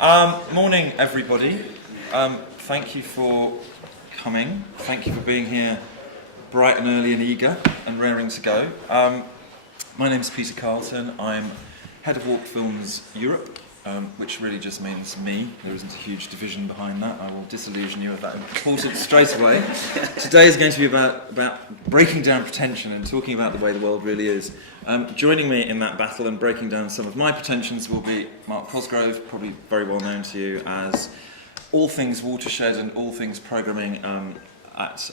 Morning, everybody. Thank you for coming. Thank you for being here bright and early and eager and raring to go. My name's Peter Carlton. I'm head of Walk Films Europe, which really just means me. There isn't a huge division behind that. I will disillusion you of that importance straight away. Today is going to be about breaking down pretension and talking about the way the world really is. Joining me in that battle and breaking down some of my pretensions will be Mark Cosgrove, probably very well known to you as all things Watershed and all things programming at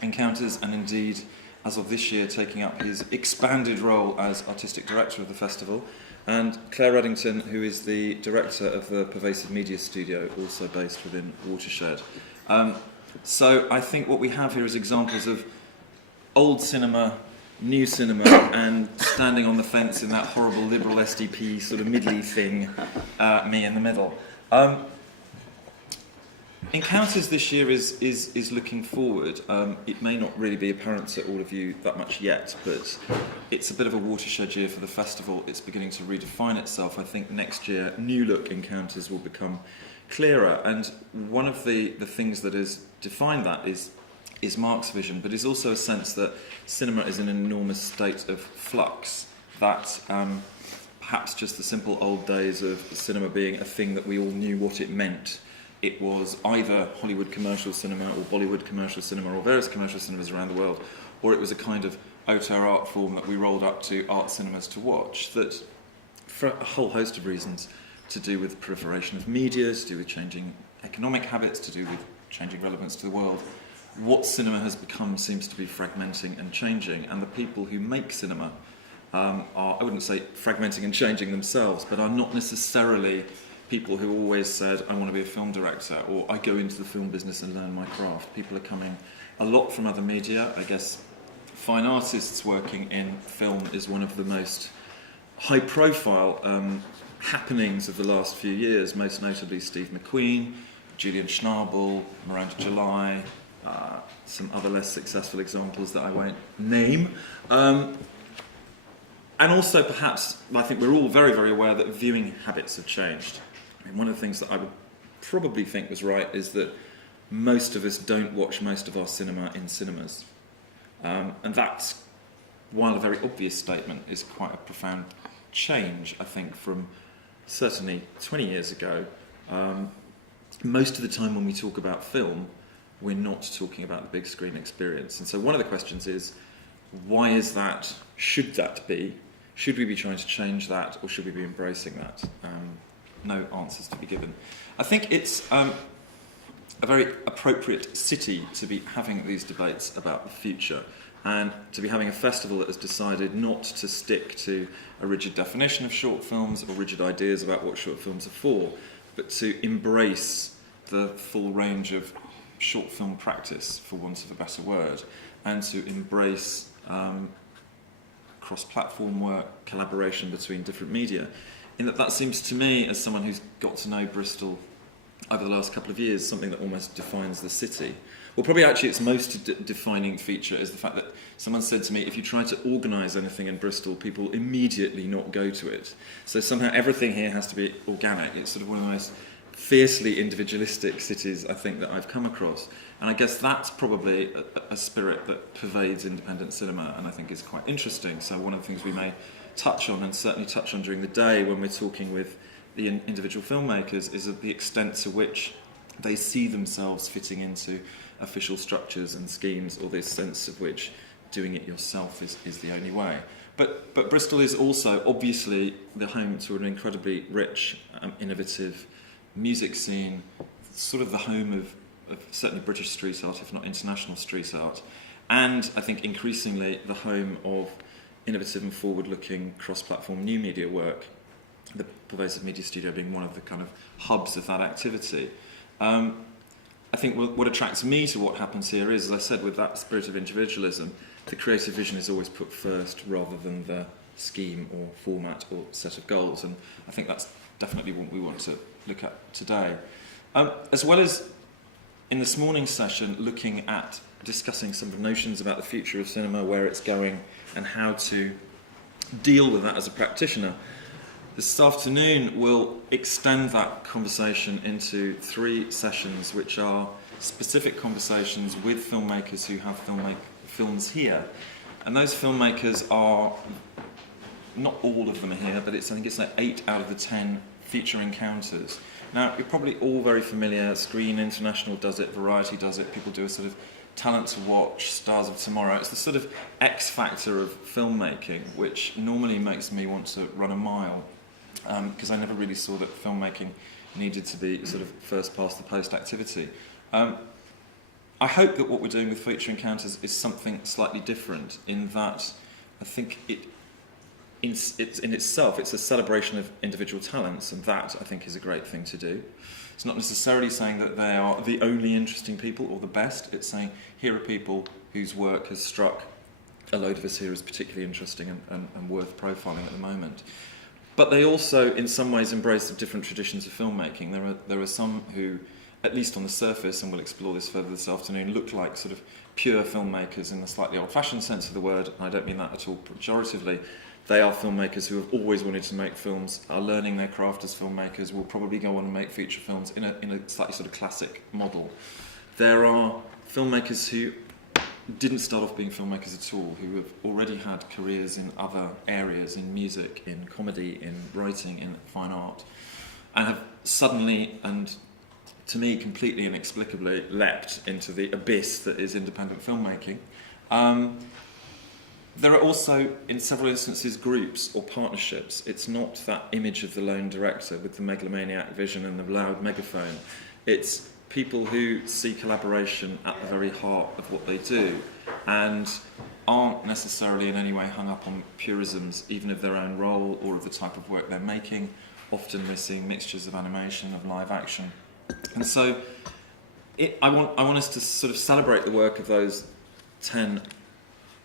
Encounters, and indeed, as of this year, taking up his expanded role as artistic director of the festival, and Claire Reddington, who is the director of the Pervasive Media Studio, also based within Watershed. So I think what we have here is examples of old cinema, new cinema, and standing on the fence in that horrible liberal SDP sort of middly thing, me in the middle. Encounters this year is looking forward. It may not really be apparent to all of you that much yet, but it's a bit of a watershed year for the festival. It's beginning to redefine itself. I think next year, new look Encounters will become clearer. And one of the things that has defined that is Mark's vision, but is also a sense that cinema is in an enormous state of flux, that perhaps just the simple old days of cinema being a thing that we all knew what it meant. It was either Hollywood commercial cinema or Bollywood commercial cinema or various commercial cinemas around the world, or it was a kind of auteur art form that we rolled up to art cinemas to watch, that for a whole host of reasons, to do with proliferation of media, to do with changing economic habits, to do with changing relevance to the world, what cinema has become seems to be fragmenting and changing, and the people who make cinema are, I wouldn't say fragmenting and changing themselves, but are not necessarily people who always said, I want to be a film director, or I go into the film business and learn my craft. People are coming a lot from other media. I guess fine artists working in film is one of the most high-profile happenings of the last few years, most notably Steve McQueen, Julian Schnabel, Miranda July, some other less successful examples that I won't name. And also, perhaps, I think we're all very, very aware that viewing habits have changed. I mean, one of the things that I would probably think was right is that most of us don't watch most of our cinema in cinemas. And that's, while a very obvious statement, is quite a profound change, I think, from certainly 20 years ago. Most of the time when we talk about film, we're not talking about the big screen experience. And so one of the questions is, why is that? Should that be? Should we be trying to change that, or should we be embracing that? No answers to be given. I think it's a very appropriate city to be having these debates about the future, and to be having a festival that has decided not to stick to a rigid definition of short films or rigid ideas about what short films are for, but to embrace the full range of short film practice, for want of a better word, and to embrace cross-platform work, collaboration between different media. In that seems to me, as someone who's got to know Bristol over the last couple of years, something that almost defines the city. Well, probably actually its most defining feature is the fact that someone said to me, if you try to organise anything in Bristol, people immediately not go to it. So somehow everything here has to be organic. It's sort of one of the most fiercely individualistic cities, I think, that I've come across. And I guess that's probably a spirit that pervades independent cinema, and I think is quite interesting. So one of the things we may touch on, and certainly touch on during the day when we're talking with the individual filmmakers, is of the extent to which they see themselves fitting into official structures and schemes, or this sense of which doing it yourself is the only way. But Bristol is also obviously the home to an incredibly rich, innovative music scene, sort of the home of certainly British street art, if not international street art, and I think increasingly the home of innovative and forward-looking cross-platform new media work, the Pervasive Media Studio being one of the kind of hubs of that activity. I think what attracts me to what happens here is, as I said, with that spirit of individualism, the creative vision is always put first rather than the scheme or format or set of goals, and I think that's definitely what we want to look at today. As well as in this morning's session looking at discussing some of the notions about the future of cinema, where it's going and how to deal with that as a practitioner, This afternoon we'll extend that conversation into 3 sessions, which are specific conversations with filmmakers who have films here. And those filmmakers are, not all of them are here, but I think it's like 8 out of the 10 feature encounters. Now, you're probably all very familiar. Screen International does it, Variety does it, people do a sort of Talent to Watch, Stars of Tomorrow. It's the sort of X factor of filmmaking, which normally makes me want to run a mile, because I never really saw that filmmaking needed to be sort of first past the post activity. I hope that what we're doing with Feature Encounters is something slightly different, in that I think it's in itself, it's a celebration of individual talents, and that I think is a great thing to do. It's not necessarily saying that they are the only interesting people or the best. It's saying here are people whose work has struck a load of us here as particularly interesting and worth profiling at the moment. But they also, in some ways, embrace the different traditions of filmmaking. There are some who, at least on the surface, and we'll explore this further this afternoon, look like sort of pure filmmakers in the slightly old-fashioned sense of the word, and I don't mean that at all pejoratively. They are filmmakers who have always wanted to make films, are learning their craft as filmmakers, will probably go on and make feature films in a slightly sort of classic model. There are filmmakers who didn't start off being filmmakers at all, who have already had careers in other areas, in music, in comedy, in writing, in fine art, and have suddenly, and to me completely inexplicably, leapt into the abyss that is independent filmmaking. There are also, in several instances, groups or partnerships. It's not that image of the lone director with the megalomaniac vision and the loud megaphone. It's people who see collaboration at the very heart of what they do and aren't necessarily in any way hung up on purisms, even of their own role or of the type of work they're making. Often we're seeing mixtures of animation, of live action. And so I want us to sort of celebrate the work of those 10,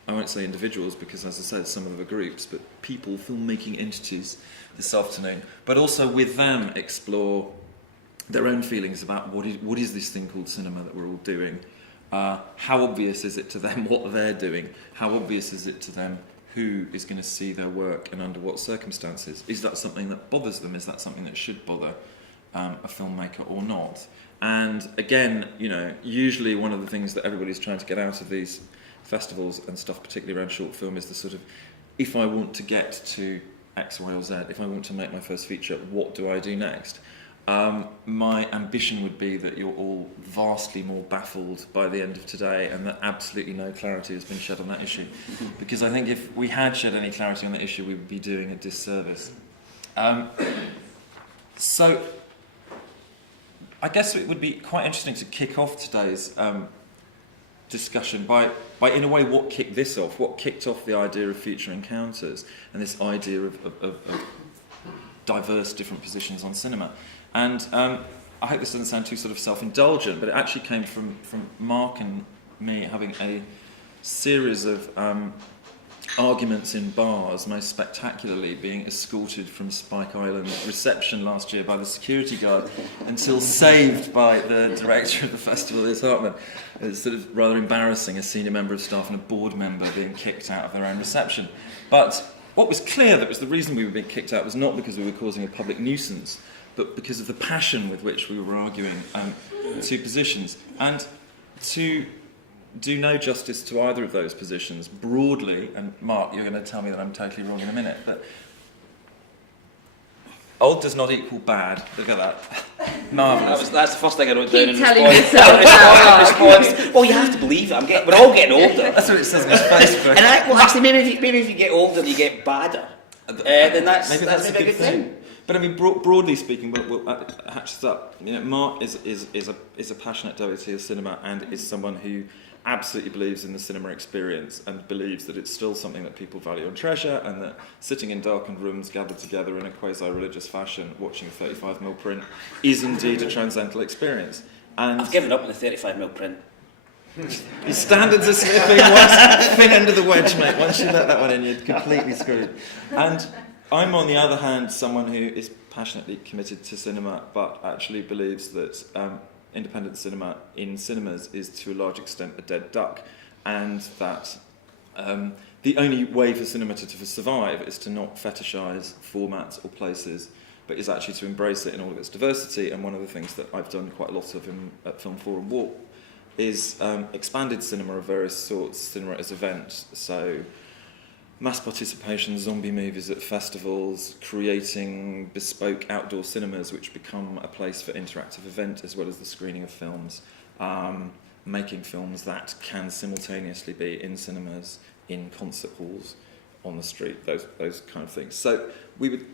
I won't say individuals, because as I said, some of them are groups, but people, filmmaking entities this afternoon, but also with them explore their own feelings about what is this thing called cinema that we're all doing. How obvious is it to them what they're doing? How obvious is it to them who is going to see their work and under what circumstances? Is that something that bothers them? Is that something that should bother a filmmaker or not? And again, usually one of the things that everybody's trying to get out of these festivals and stuff, particularly around short film, is the sort of, if I want to get to X, Y, or Z, if I want to make my first feature, what do I do next? My ambition would be that you're all vastly more baffled by the end of today, and that absolutely no clarity has been shed on that issue. Because I think if we had shed any clarity on that issue, we would be doing a disservice. So I guess it would be quite interesting to kick off today's discussion by in a way what kicked this off, what kicked off the idea of feature encounters and this idea of diverse different positions on cinema. And I hope this doesn't sound too sort of self-indulgent, but it actually came from Mark and me having a series of arguments in bars, most spectacularly being escorted from Spike Island reception last year by the security guard until saved by the director of the festival, Liz Hartman. It's sort of rather embarrassing, a senior member of staff and a board member being kicked out of their own reception. But what was clear, that was the reason we were being kicked out, was not because we were causing a public nuisance, but because of the passion with which we were arguing two positions. And to do no justice to either of those positions, broadly, and Mark, you're going to tell me that I'm totally wrong in a minute, but old does not equal bad. Look at that. Marvellous. That's the first thing I wrote down in telling response. Well, you have to believe it. We're all getting older. That's what it says on his Facebook. And actually, maybe if you get older, you get badder. Then that's maybe a good thing. But I mean, broadly speaking, we'll hatch this up. Mark is a passionate devotee of cinema and is someone who absolutely believes in the cinema experience and believes that it's still something that people value and treasure, and that sitting in darkened rooms gathered together in a quasi-religious fashion watching a 35mm print is indeed a transcendental experience. And I've given up on the 35mm print. Your standards are slipping. Once thing under the wedge, mate. Once you let that one in, you're completely screwed. And I'm, on the other hand, someone who is passionately committed to cinema, but actually believes that independent cinema in cinemas is to a large extent a dead duck, and that The only way for cinema to survive is to not fetishise formats or places, but is actually to embrace it in all of its diversity. And one of the things that I've done quite a lot of at Film Forum Walk is expanded cinema of various sorts, cinema as event. So mass participation, zombie movies at festivals, creating bespoke outdoor cinemas which become a place for interactive event as well as the screening of films, making films that can simultaneously be in cinemas, in concert halls, on the street, those kind of things. So we would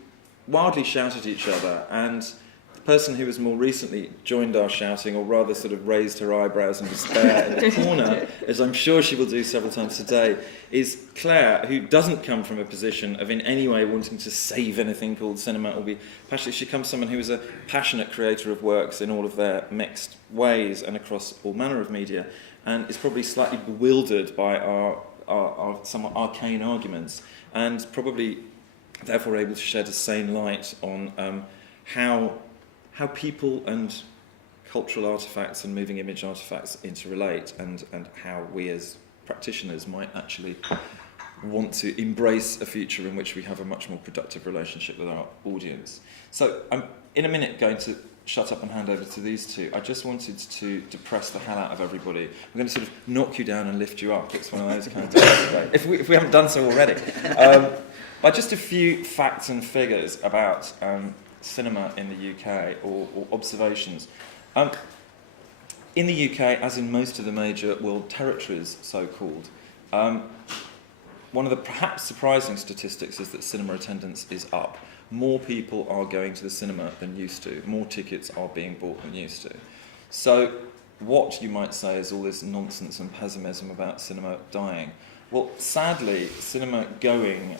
wildly shout at each other, and the person who has more recently joined our shouting, or rather sort of raised her eyebrows in despair in the corner, as I'm sure she will do several times today, is Claire, who doesn't come from a position of in any way wanting to save anything called cinema or be passionate. She comes from someone who is a passionate creator of works in all of their mixed ways and across all manner of media, and is probably slightly bewildered by our somewhat arcane arguments, and probably therefore able to shed a sane light on how people and cultural artefacts and moving image artefacts interrelate, and how we as practitioners might actually want to embrace a future in which we have a much more productive relationship with our audience. So I'm in a minute going to shut up and hand over to these two. I just wanted to depress the hell out of everybody. We're going to sort of knock you down and lift you up. It's one of those kind of days, if we haven't done so already. But just a few facts and figures about cinema in the UK, or observations. In the UK, as in most of the major world territories, so-called, one of the perhaps surprising statistics is that cinema attendance is up. More people are going to the cinema than used to. More tickets are being bought than used to. So what you might say is all this nonsense and pessimism about cinema dying. Well, sadly, cinema going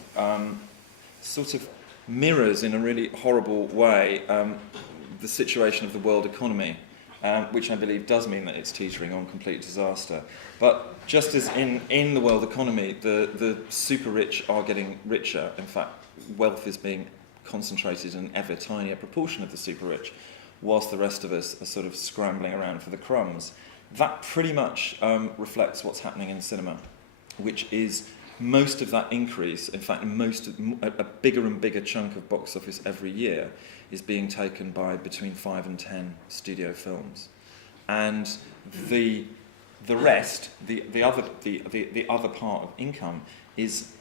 sort of mirrors in a really horrible way the situation of the world economy, which I believe does mean that it's teetering on complete disaster. But just as in the world economy, the super rich are getting richer. In fact, wealth is being concentrated in an ever tinier proportion of the super rich, whilst the rest of us are sort of scrambling around for the crumbs. That pretty much reflects what's happening in cinema, which is most of that increase, in fact, a bigger and bigger chunk of box office every year is being taken by between 5 and 10 studio films. And the rest, the other part of income is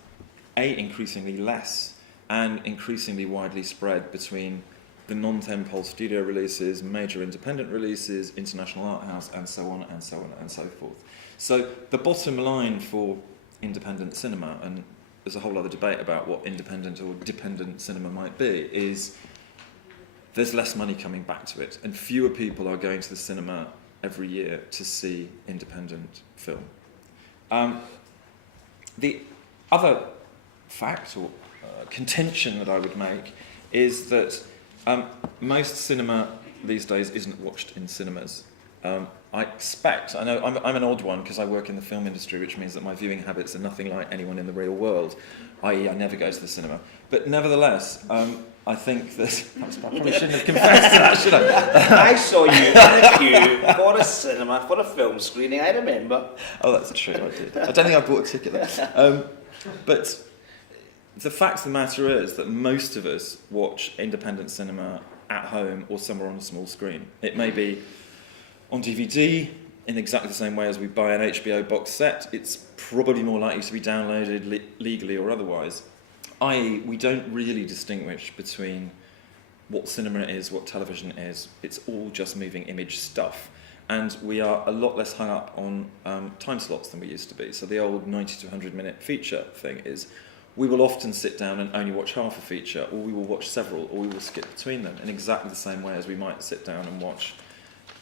increasingly less and increasingly widely spread between the non-tentpole studio releases, major independent releases, international art house, and so on and so on and so forth. So the bottom line for independent cinema, and there's a whole other debate about what independent or dependent cinema might be, is there's less money coming back to it, and fewer people are going to the cinema every year to see independent film. The other fact or contention that I would make is that most cinema these days isn't watched in cinemas. I know I'm an odd one because I work in the film industry, which means that my viewing habits are nothing like anyone in the real world, i.e. I never go to the cinema. But nevertheless, I think that... I probably shouldn't have confessed to that, should I? I saw you in a queue for a cinema, for a film screening, I remember. Oh, that's true, I did. I don't think I bought a ticket there. But the fact of the matter is that most of us watch independent cinema at home or somewhere on a small screen. It may be on DVD in exactly the same way as we buy an HBO box set. It's probably more likely to be downloaded legally or otherwise. I.e., we don't really distinguish between what cinema is, what television is. It's all just moving image stuff. And we are a lot less hung up on time slots than we used to be. So the old 90 to 100 minute feature thing is we will often sit down and only watch half a feature, or we will watch several, or we will skip between them in exactly the same way as we might sit down and watch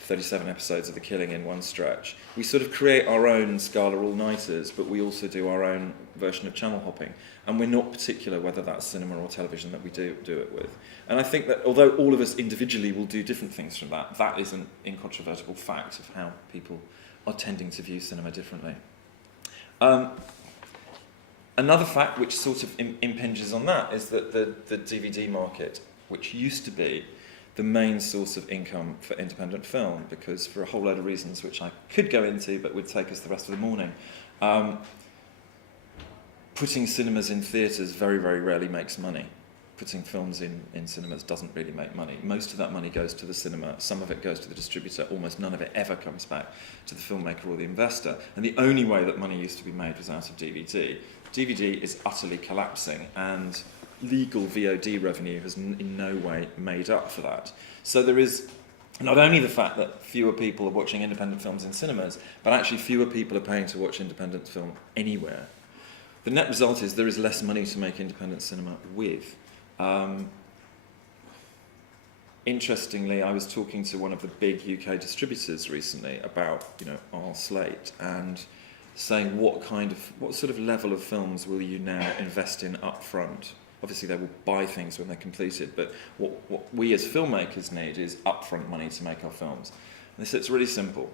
37 episodes of The Killing in one stretch. We sort of create our own Scala all-nighters, but we also do our own version of channel hopping. And we're not particular whether that's cinema or television that we do it with. And I think that although all of us individually will do different things from that, that is an incontrovertible fact of how people are tending to view cinema differently. Another fact which sort of impinges on that is that the DVD market, which used to be the main source of income for independent film, because for a whole load of reasons which I could go into but would take us the rest of the morning, putting cinemas in theatres very, very rarely makes money. Putting films in cinemas doesn't really make money. Most of that money goes to the cinema, some of it goes to the distributor, almost none of it ever comes back to the filmmaker or the investor. And the only way that money used to be made was out of DVD. DVD is utterly collapsing, and legal VOD revenue has in no way made up for that. So there is not only the fact that fewer people are watching independent films in cinemas, but actually fewer people are paying to watch independent film anywhere. The net result is there is less money to make independent cinema with. Interestingly, I was talking to one of the big UK distributors recently about, our slate, and saying what sort of level of films will you now invest in up front? Obviously, they will buy things when they're completed, but what we as filmmakers need is upfront money to make our films. And they said it's really simple.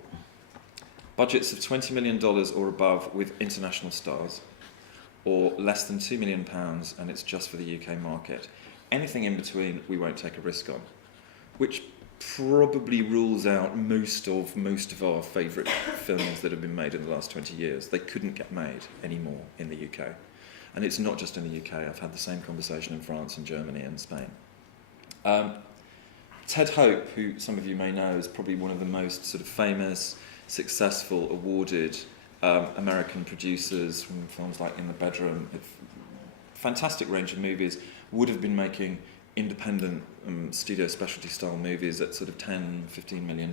Budgets of $20 million or above with international stars, or less than £2 million, and it's just for the UK market. Anything in between, we won't take a risk on, which probably rules out most of our favourite films that have been made in the last 20 years. They couldn't get made anymore in the UK. And it's not just in the UK. I've had the same conversation in France and Germany and Spain. Ted Hope, who some of you may know, is probably one of the most sort of famous, successful, awarded American producers from films like In the Bedroom. Fantastic range of movies. Would have been making independent studio specialty style movies at sort of $10-15 million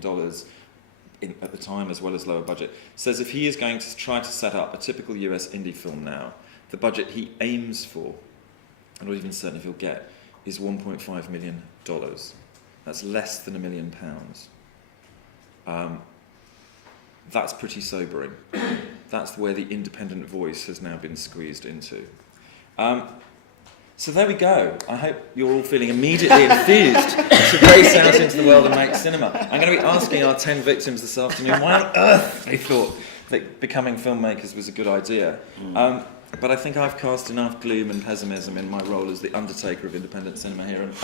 at the time, as well as lower budget. Says if he is going to try to set up a typical US indie film now, the budget he aims for, and not even certain if he'll get, is $1.5 million. That's less than £1 million. That's pretty sobering. That's where the independent voice has now been squeezed into. So there we go. I hope you're all feeling immediately enthused to race out into the world and make cinema. I'm going to be asking our 10 victims this afternoon why on earth they thought that becoming filmmakers was a good idea. But I think I've cast enough gloom and pessimism in my role as the undertaker of independent cinema here. And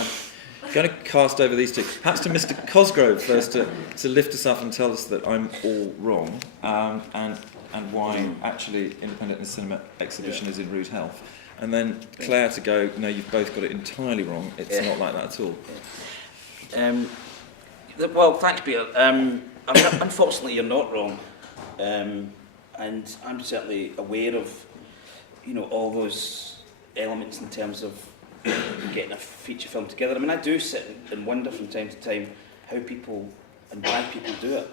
I'm going to cast over these two. Perhaps to Mr. Cosgrove first to lift us up and tell us that I'm all wrong, and why actually independent cinema exhibition is in rude health. And then Claire to go, no, you've both got it entirely wrong. It's not like that at all. Well, thanks, Peter. Unfortunately, you're not wrong. And I'm certainly aware of, all those elements in terms of getting a feature film together. I mean, I do sit and wonder from time to time how people and why people do it.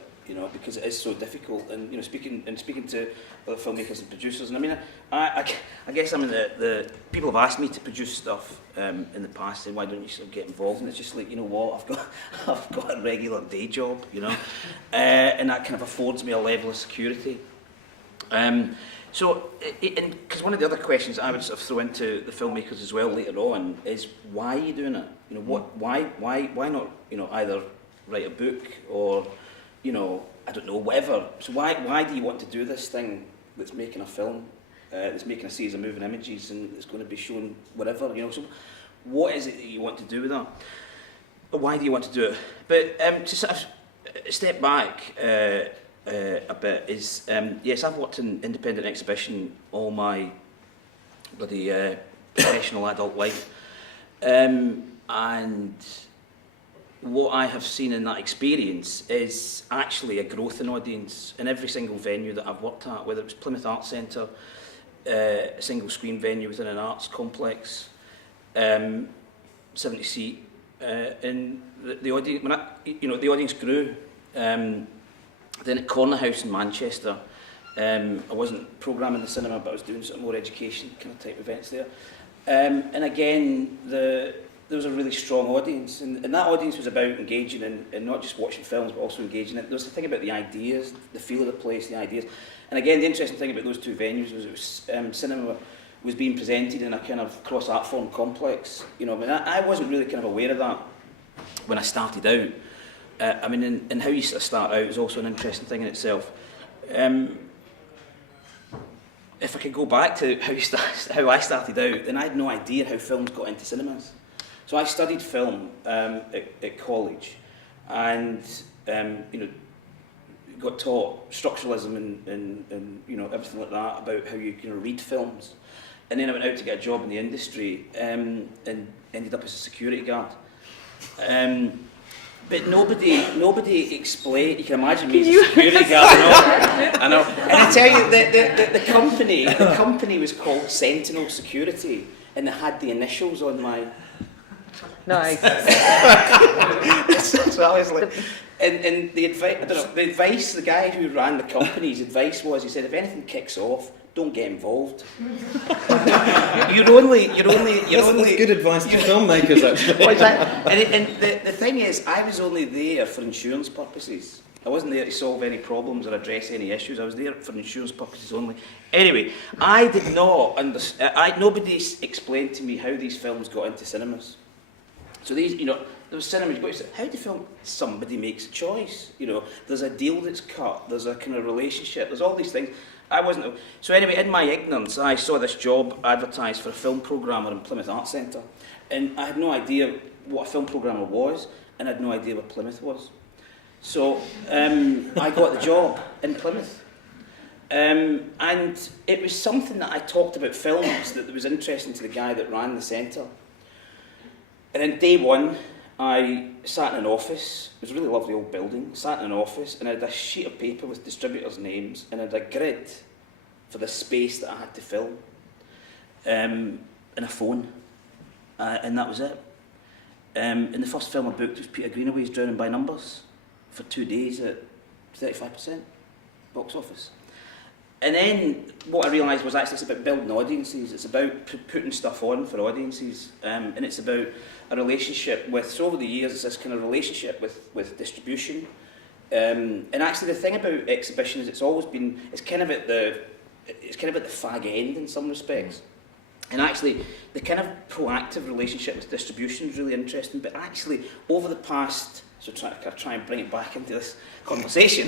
Because it is so difficult, and speaking to other filmmakers and producers, and I mean, I guess the people have asked me to produce stuff in the past, saying why don't you sort of get involved, and it's just like, what, I've got a regular day job, and that kind of affords me a level of security. So, because one of the other questions I would sort of throw into the filmmakers as well later on is why are you doing it? Why not either write a book or I don't know, whatever. So why do you want to do this thing that's making a film, that's making a series of moving images and it's going to be shown whatever, So what is it that you want to do with that? Or why do you want to do it? But to sort of step back a bit is, yes, I've worked in independent exhibition all my bloody professional adult life. And what I have seen in that experience is actually a growth in audience in every single venue that I've worked at, whether it was Plymouth Arts Centre, a single screen venue within an arts complex, 70 seat, and the audience, the audience grew. Then at Corner House in Manchester, I wasn't programming the cinema, but I was doing sort of more education kind of type events there. And again, there was a really strong audience, and that audience was about engaging in not just watching films, but also engaging in. There was the thing about the ideas, the feel of the place, the ideas. And again, the interesting thing about those two venues was cinema was being presented in a kind of cross-art form complex. I wasn't really kind of aware of that when I started out. And how you sort of start out is also an interesting thing in itself. If I could go back to how I started out, then I had no idea how films got into cinemas. So I studied film at college, and got taught structuralism and everything like that about how you read films. And then I went out to get a job in the industry and ended up as a security guard. But nobody explained. You can imagine me as a security guard. I know. And I tell you, the company was called Sentinel Security, and they had the initials on my. Nice. So I was like, and the advice. I don't know. The advice. The guy who ran the company's advice was, he said, if anything kicks off, don't get involved. You're only. That's good advice to filmmakers, actually. Well, exactly. And the thing is, I was only there for insurance purposes. I wasn't there to solve any problems or address any issues. I was there for insurance purposes only. Anyway, I did not understand. Nobody explained to me how these films got into cinemas. So these, there was cinemas. You go to say, how do you film? Somebody makes a choice. There's a deal that's cut. There's a kind of relationship. There's all these things. I wasn't. So anyway, in my ignorance, I saw this job advertised for a film programmer in Plymouth Arts Centre, and I had no idea what a film programmer was, and I had no idea what Plymouth was. So I got the job in Plymouth, and it was something that I talked about films that was interesting to the guy that ran the centre. And then day one, I sat in an office. It was a really lovely old building. Sat in an office, and I had a sheet of paper with distributors' names, and I had a grid for the space that I had to film, and a phone, and that was it. And the first film I booked was Peter Greenaway's Drowning by Numbers for 2 days at 35% box office. And then what I realised was actually it's about building audiences. It's about putting stuff on for audiences, and it's about a relationship with. So over the years, it's this kind of relationship with distribution. And actually, the thing about exhibition is it's kind of at the fag end in some respects. And actually, the kind of proactive relationship with distribution is really interesting. But actually, over the past, so try and bring it back into this conversation.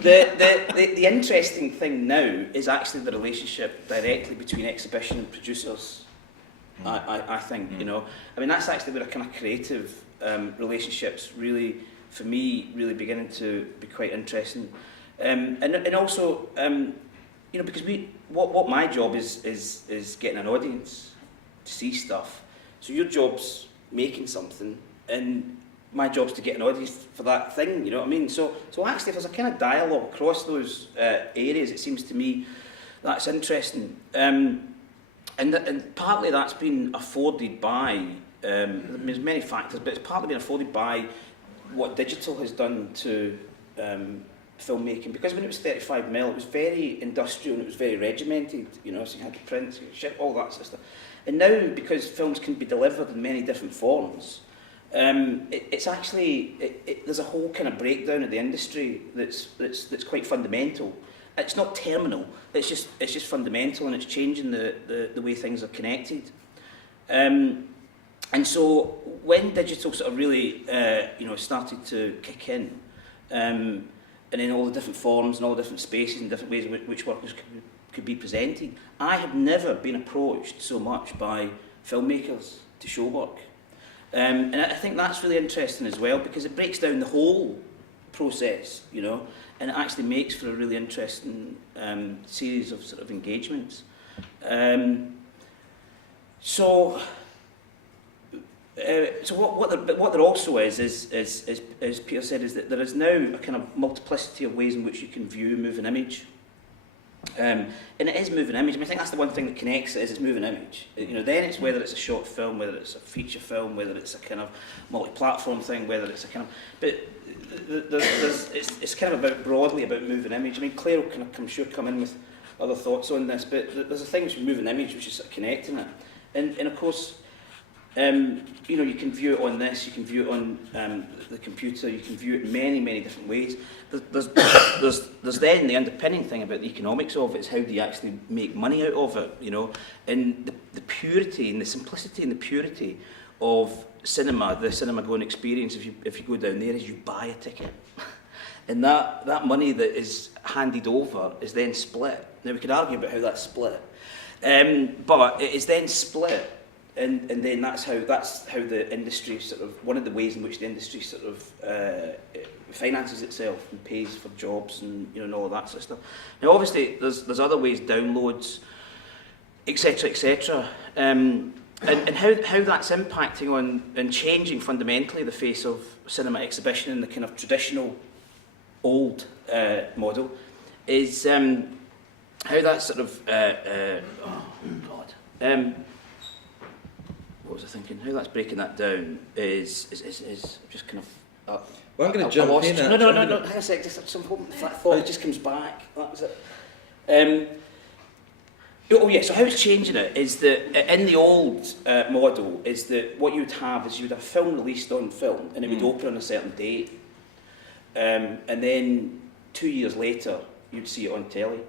the interesting thing now is actually the relationship directly between exhibition and producers. I think, I mean, that's actually where a kind of creative relationships really, for me, really beginning to be quite interesting. And also, because what my job is getting an audience to see stuff. So your job's making something, and my job's to get an audience for that thing, you know what I mean? So actually, if there's a kind of dialogue across those areas, it seems to me that's interesting. And partly that's been afforded by, there's many factors, but it's partly been afforded by what digital has done to filmmaking. Because when it was 35mm, it was very industrial and it was very regimented, so you had to print, ship, all that sort of stuff. And now, because films can be delivered in many different forms, it's actually, there's a whole kind of breakdown of the industry that's quite fundamental. It's not terminal, it's just fundamental, and it's changing the way things are connected. And so when digital sort of really started to kick in, and in all the different forms and all the different spaces and different ways in which work could be presented, I have never been approached so much by filmmakers to show work. And I think that's really interesting as well, because it breaks down the whole process, and it actually makes for a really interesting series of sort of engagements. So what there also is, as Peter said, is that there is now a kind of multiplicity of ways in which you can view moving image. And it is moving image. I mean, I think that's the one thing that connects it is it's moving image. Then it's whether it's a short film, whether it's a feature film, whether it's a kind of multi-platform thing, whether it's a kind of... But it's kind of broadly about moving image. I mean, Claire will I'm sure come in with other thoughts on this, but there's a thing which is moving image, which is sort of connecting it. And of course, you can view it on this, you can view it on the computer, you can view it in many, many different ways. There's then the underpinning thing about the economics of it, is how do you actually make money out of it, and the purity and the simplicity and the purity of cinema, the cinema going experience, if you go down there, is you buy a ticket. And that money that is handed over is then split. Now we could argue about how that's split, but it is then split. And then that's how the industry one of the ways in which the industry finances itself and pays for jobs and all that sort of stuff. Now obviously there's other ways, downloads, etc., etc. And how that's impacting on and changing fundamentally the face of cinema exhibition in the kind of traditional old model is how that sort of what was I thinking? How that's breaking that down is just kind of. Well, I'm going to jump in. No. Hang on a sec. Just some thought. It just comes back. That was it. Oh yeah. So how it's changing it is that in the old model is that what you'd have is you'd have a film released on film and it would open on a certain date, and then 2 years later you'd see it on telly.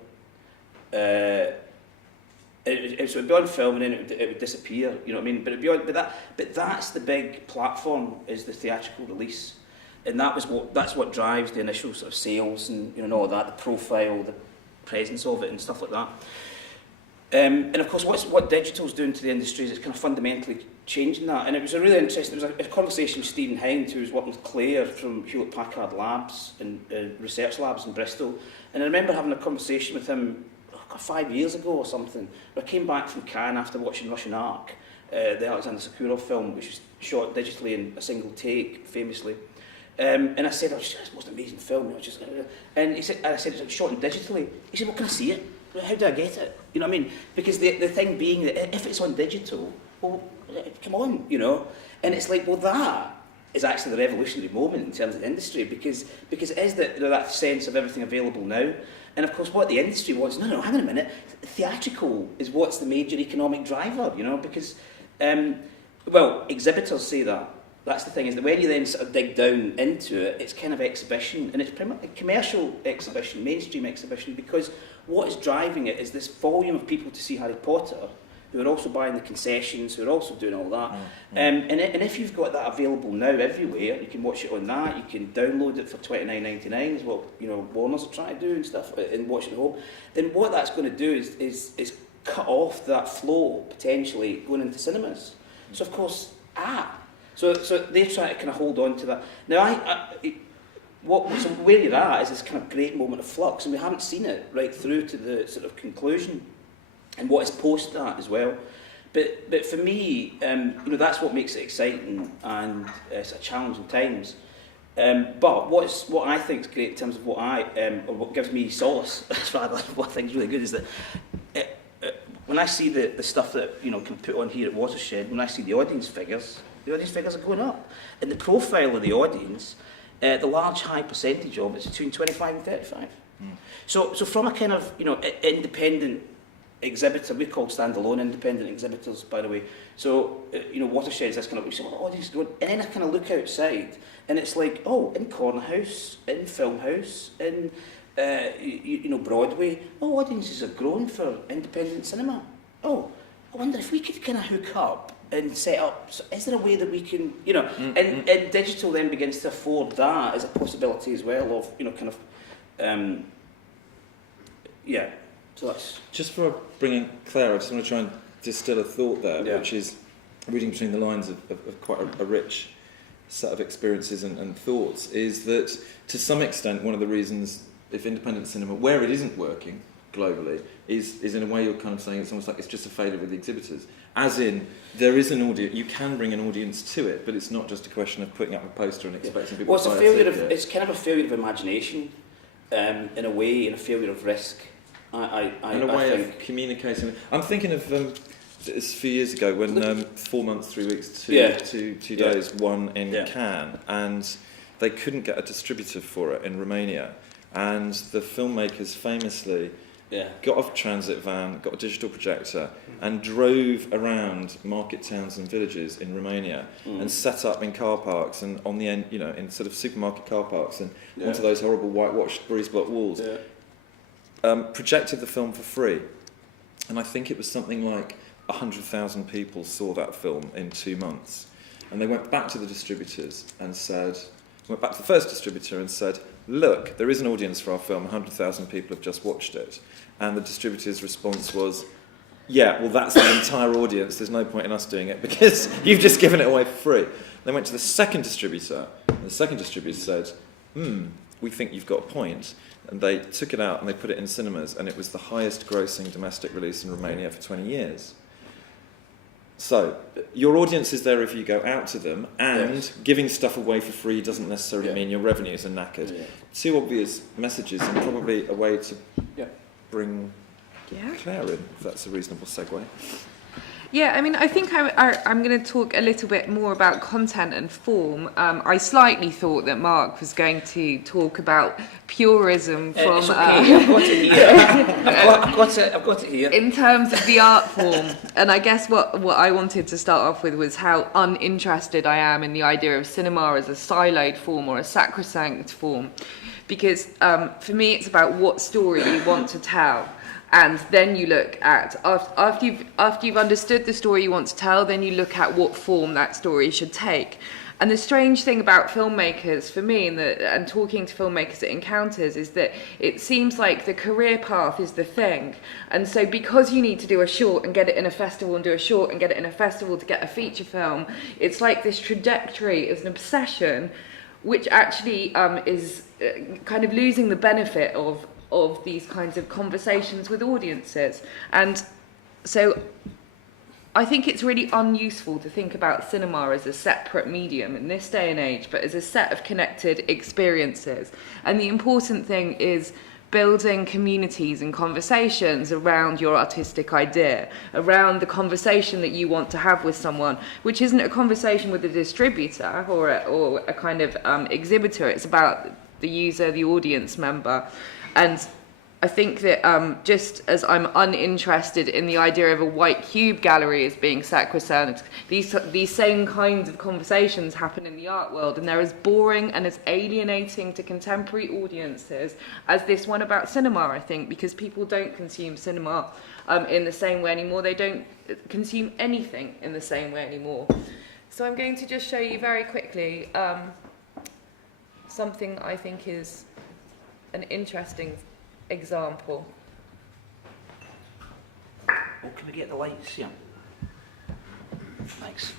So it would be on film and then it would disappear. You know what I mean? But it'd be on. But that's the big platform is the theatrical release. And that's what drives the initial sort of sales and all that, the profile, the presence of it and stuff like that. And of course, what digital's doing to the industry is it's kind of fundamentally changing that. And it was a really interesting, there was a conversation with Stephen Hind, who was working with Claire from Hewlett-Packard Labs and research labs in Bristol. And I remember having a conversation with him 5 years ago or something. I came back from Cannes after watching Russian Ark, the Alexander Sokurov film, which was shot digitally in a single take, famously. And I said, it's the most amazing film. And I said, it's shot in digitally. He said, well, can I see it? How do I get it? You know what I mean? Because the thing being that if it's on digital, well, come on, And it's like, well, that is actually the revolutionary moment in terms of the industry because it is that sense of everything available now. And of course, what the industry wants, no, hang on a minute, theatrical is what's the major economic driver, because, exhibitors say that. That's the thing, is that when you then sort of dig down into it, it's kind of exhibition, and it's primarily commercial exhibition, mainstream exhibition, because what is driving it is this volume of people to see Harry Potter, who are also buying the concessions, who are also doing all that. And if you've got that available now everywhere, you can watch it on that, you can download it for $29.99, is what Warner's are trying to do and stuff, and watch it at home. Then what that's going to do is cut off that flow, potentially, going into cinemas. So of course, So they're trying to kind of hold on to that. Now, so where you're at is this kind of great moment of flux, and we haven't seen it right through to the sort of conclusion, and what is post that as well. But for me, that's what makes it exciting, and it's a challenging times. But what I think is great in terms of what gives me solace, rather than what I think is really good, is that when I see the stuff that can put on here at Watershed, when I see the audience figures are going up. And the profile of the audience, the large high percentage of it is between 25 and 35. So from a kind of, independent exhibitor, we call standalone independent exhibitors, by the way. So, Watershed is this kind of, audience going, and then I kind of look outside, and it's like, in Corner House, in Film House, in, Broadway, audiences are growing for independent cinema. I wonder if we could kind of hook up and set up, so is there a way that we can, and digital then begins to afford that as a possibility as well of, so that's... Just for bringing Claire, I just want to try and distill a thought there, which is reading between the lines of quite a rich set of experiences and thoughts, is that to some extent one of the reasons if independent cinema, where it isn't working globally, is in a way you're kind of saying it's almost like it's just a failure with the exhibitors. As in, there is an audience, you can bring an audience to it, but it's not just a question of putting up a poster and expecting people to buy it. It's kind of a failure of imagination, in a way, and a failure of risk. And a way of communicating. I'm thinking of it's a few years ago when 4 months, 3 weeks, two days, won in Cannes, and they couldn't get a distributor for it in Romania, and the filmmakers famously got off a transit van, got a digital projector, and drove around market towns and villages in Romania and set up in car parks and on the end, in sort of supermarket car parks and onto those horrible whitewashed breeze block walls. Projected the film for free, and I think it was something like 100,000 people saw that film in 2 months, and they went back to the distributors and went back to the first distributor and said, look, there is an audience for our film, 100,000 people have just watched it. And the distributor's response was, that's the entire audience, there's no point in us doing it because you've just given it away for free. They went to the second distributor, and the second distributor said, we think you've got a point. And they took it out and they put it in cinemas, and it was the highest grossing domestic release in Romania for 20 years. So, your audience is there if you go out to them, and giving stuff away for free doesn't necessarily mean your revenues are knackered. Yeah. Two obvious messages, and probably a way to bring Claire in, if that's a reasonable segue. Yeah, I mean, I think I'm going to talk a little bit more about content and form. I slightly thought that Mark was going to talk about purism from... It's okay, I've got it here. I've got it here. In terms of the art form. And I guess what I wanted to start off with was how uninterested I am in the idea of cinema as a siloed form or a sacrosanct form. Because for me, it's about what story you want to tell. And then you look at, after you've understood the story you want to tell, then you look at what form that story should take. And the strange thing about filmmakers, for me, and talking to filmmakers at Encounters, is that it seems like the career path is the thing. And so because you need to do a short and get it in a festival and do a short and get it in a festival to get a feature film, it's like this trajectory is an obsession, which actually is kind of losing the benefit of these kinds of conversations with audiences. And so I think it's really unuseful to think about cinema as a separate medium in this day and age, but as a set of connected experiences. And the important thing is building communities and conversations around your artistic idea, around the conversation that you want to have with someone, which isn't a conversation with a distributor or a kind of exhibitor. It's about the user, the audience member. And I think that just as I'm uninterested in the idea of a white cube gallery as being sacrosanct, these same kinds of conversations happen in the art world, and they're as boring and as alienating to contemporary audiences as this one about cinema, I think, because people don't consume cinema in the same way anymore. They don't consume anything in the same way anymore. So I'm going to just show you very quickly something I think is an interesting example. Oh, can we get the lights here? Thanks.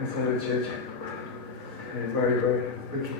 Inside the church. And it's very, very spooky.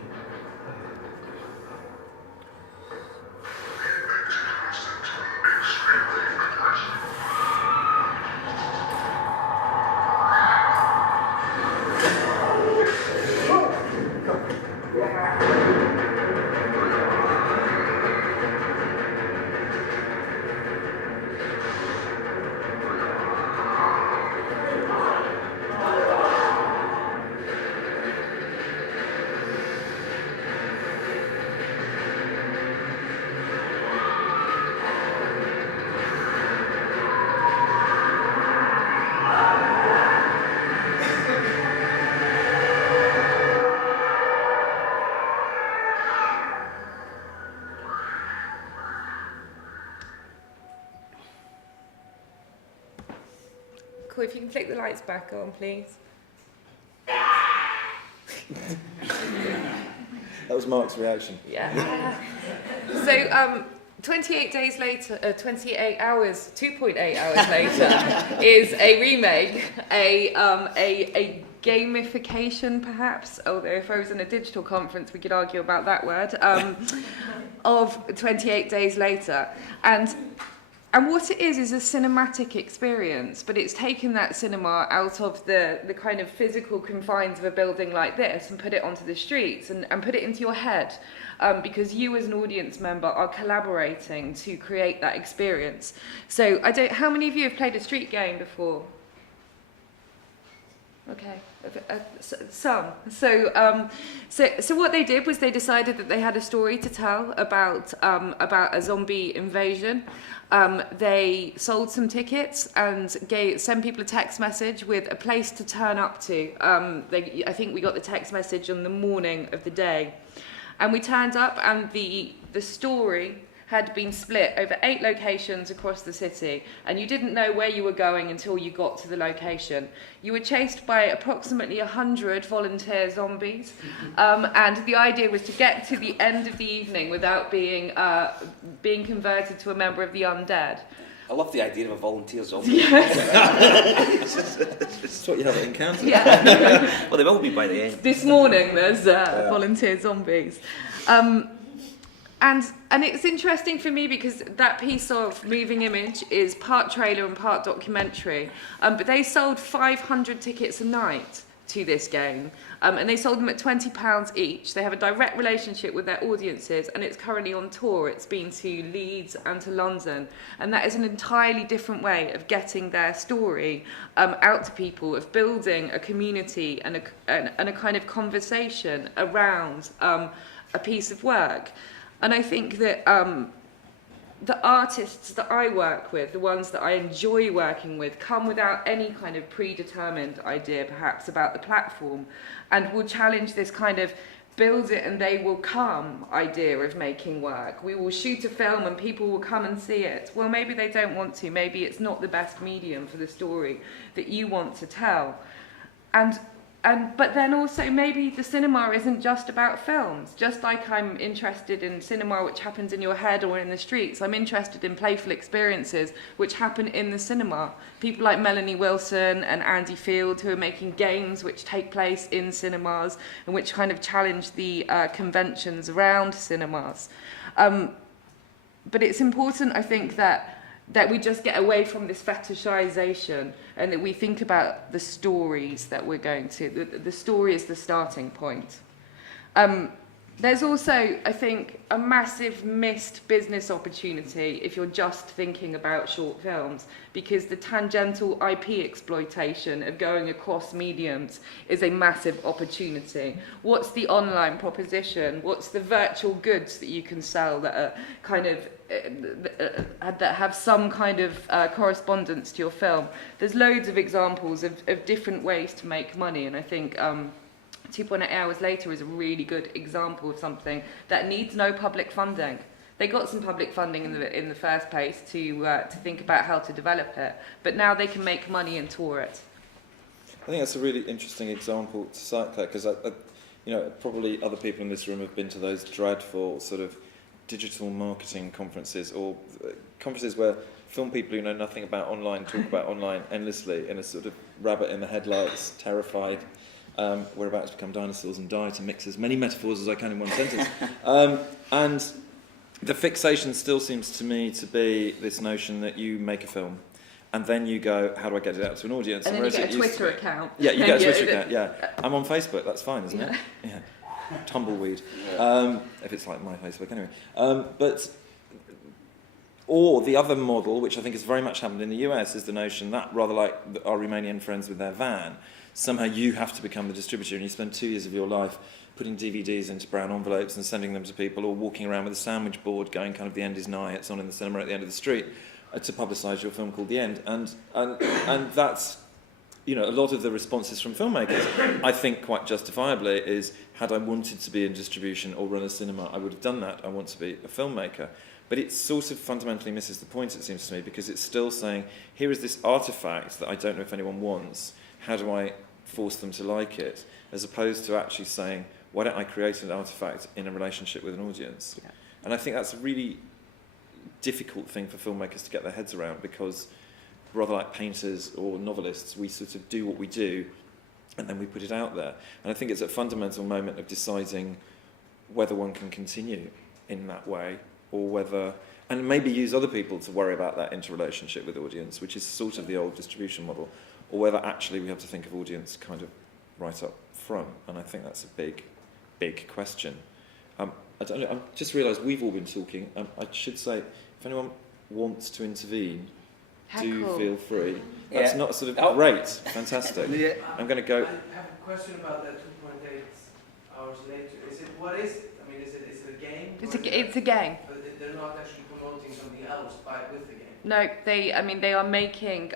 Cool, if you can flick the lights back on, please. That was Mark's reaction. Yeah. So, 28 days later, 28 hours, 2.8 hours later, is a remake, a gamification, perhaps, although if I was in a digital conference, we could argue about that word, of 28 days later. And what it is a cinematic experience, but it's taken that cinema out of the kind of physical confines of a building like this and put it onto the streets and put it into your head, because you as an audience member are collaborating to create that experience. So how many of you have played a street game before? Okay, some. So what they did was they decided that they had a story to tell about a zombie invasion. They sold some tickets and sent people a text message with a place to turn up to. I think we got the text message on the morning of the day, and we turned up, and the story had been split over 8 locations across the city, and you didn't know where you were going until you got to the location. You were chased by approximately 100 volunteer zombies, and the idea was to get to the end of the evening without being converted to a member of the undead. I love the idea of a volunteer zombie. That's what you have encountered. Yeah. Well, they will be by the end. This morning there's volunteer zombies. And it's interesting for me because that piece of moving image is part trailer and part documentary. But they sold 500 tickets a night to this game. And they sold them at £20 each. They have a direct relationship with their audiences, and it's currently on tour. It's been to Leeds and to London. And that is an entirely different way of getting their story out to people, of building a community and a kind of conversation around a piece of work. And I think that the artists that I work with, the ones that I enjoy working with, come without any kind of predetermined idea, perhaps, about the platform, and will challenge this kind of build it and they will come idea of making work. We will shoot a film and people will come and see it. Well, maybe they don't want to. Maybe it's not the best medium for the story that you want to tell. But then also maybe the cinema isn't just about films. Just like I'm interested in cinema which happens in your head or in the streets, I'm interested in playful experiences which happen in the cinema. People like Melanie Wilson and Andy Field who are making games which take place in cinemas and which kind of challenge the conventions around cinemas. But it's important, I think, that we just get away from this fetishization and that we think about the stories that we're going to. The story is the starting point. There's also, I think, a massive missed business opportunity if you're just thinking about short films, because the tangential IP exploitation of going across mediums is a massive opportunity. What's the online proposition? What's the virtual goods that you can sell that are kind of that have some kind of correspondence to your film? There's loads of examples of different ways to make money, and I think 2.8 Hours Later is a really good example of something that needs no public funding. They got some public funding in the first place to think about how to develop it, but now they can make money and tour it. I think that's a really interesting example to cite, Claire, because probably other people in this room have been to those dreadful sort of digital marketing conferences, or conferences where film people who know nothing about online talk about online endlessly in a sort of rabbit in the headlights, terrified. We're about to become dinosaurs and die, to mix as many metaphors as I can in one sentence. And the fixation still seems to me to be this notion that you make a film and then you go, how do I get it out to an audience? And then you get a Twitter account. Yeah, you get a Twitter account, yeah. I'm on Facebook, that's fine, isn't it? Yeah. Tumbleweed. If it's like my Facebook, anyway. Or the other model, which I think has very much happened in the US, is the notion that, rather like our Romanian friends with their van, somehow you have to become the distributor, and you spend 2 years of your life putting DVDs into brown envelopes and sending them to people, or walking around with a sandwich board going kind of the end is nigh, it's on in the cinema at the end of the street, to publicise your film called The End. And that's, a lot of the responses from filmmakers, I think quite justifiably, is had I wanted to be in distribution or run a cinema, I would have done that. I want to be a filmmaker. But it sort of fundamentally misses the point, it seems to me, because it's still saying, here is this artefact that I don't know if anyone wants, how do I force them to like it, as opposed to actually saying, why don't I create an artefact in a relationship with an audience? Yeah. And I think that's a really difficult thing for filmmakers to get their heads around, because rather like painters or novelists, we sort of do what we do and then we put it out there. And I think it's a fundamental moment of deciding whether one can continue in that way, or whether, and maybe use other people to worry about that interrelationship with the audience, which is sort of the old distribution model, or whether actually we have to think of audience kind of right up front. And I think that's a big, big question. I don't know, I've just realised we've all been talking. I should say, if anyone wants to intervene, do Cool. feel free. That's Yeah. not sort of Oh. great, fantastic. Yeah. I'm going to go. I have a question about that 2.8 hours later. Is it, what is it? I mean, is it a game? It's a game. But they're not actually promoting something else with the game. No, they are making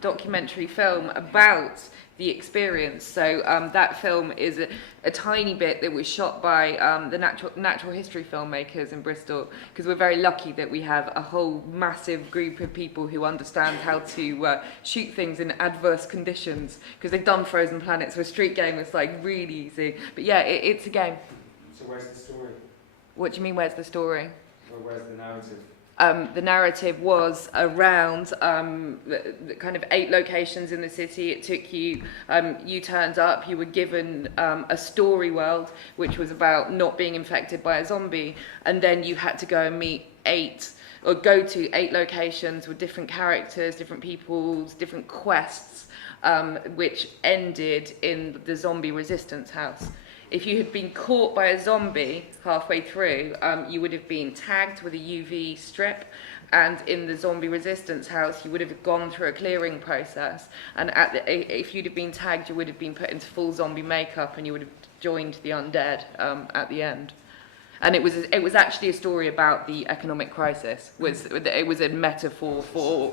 documentary film about the experience. So that film is a tiny bit that was shot by the natural history filmmakers in Bristol, because we're very lucky that we have a whole massive group of people who understand how to shoot things in adverse conditions, because they've done Frozen Planet, so a street game is like really easy. But yeah, it's a game. So where's the story? What do you mean, where's the story? Or where's the narrative? The narrative was around the kind of 8 locations in the city. It took you, you turned up, you were given a story world, which was about not being infected by a zombie, and then you had to go and meet 8, or go to 8 locations with different characters, different peoples, different quests, which ended in the zombie resistance house. If you had been caught by a zombie halfway through, you would have been tagged with a UV strip, and in the zombie resistance house, you would have gone through a clearing process. And if you'd have been tagged, you would have been put into full zombie makeup, and you would have joined the undead at the end. And it was actually a story about the economic crisis. It was a metaphor for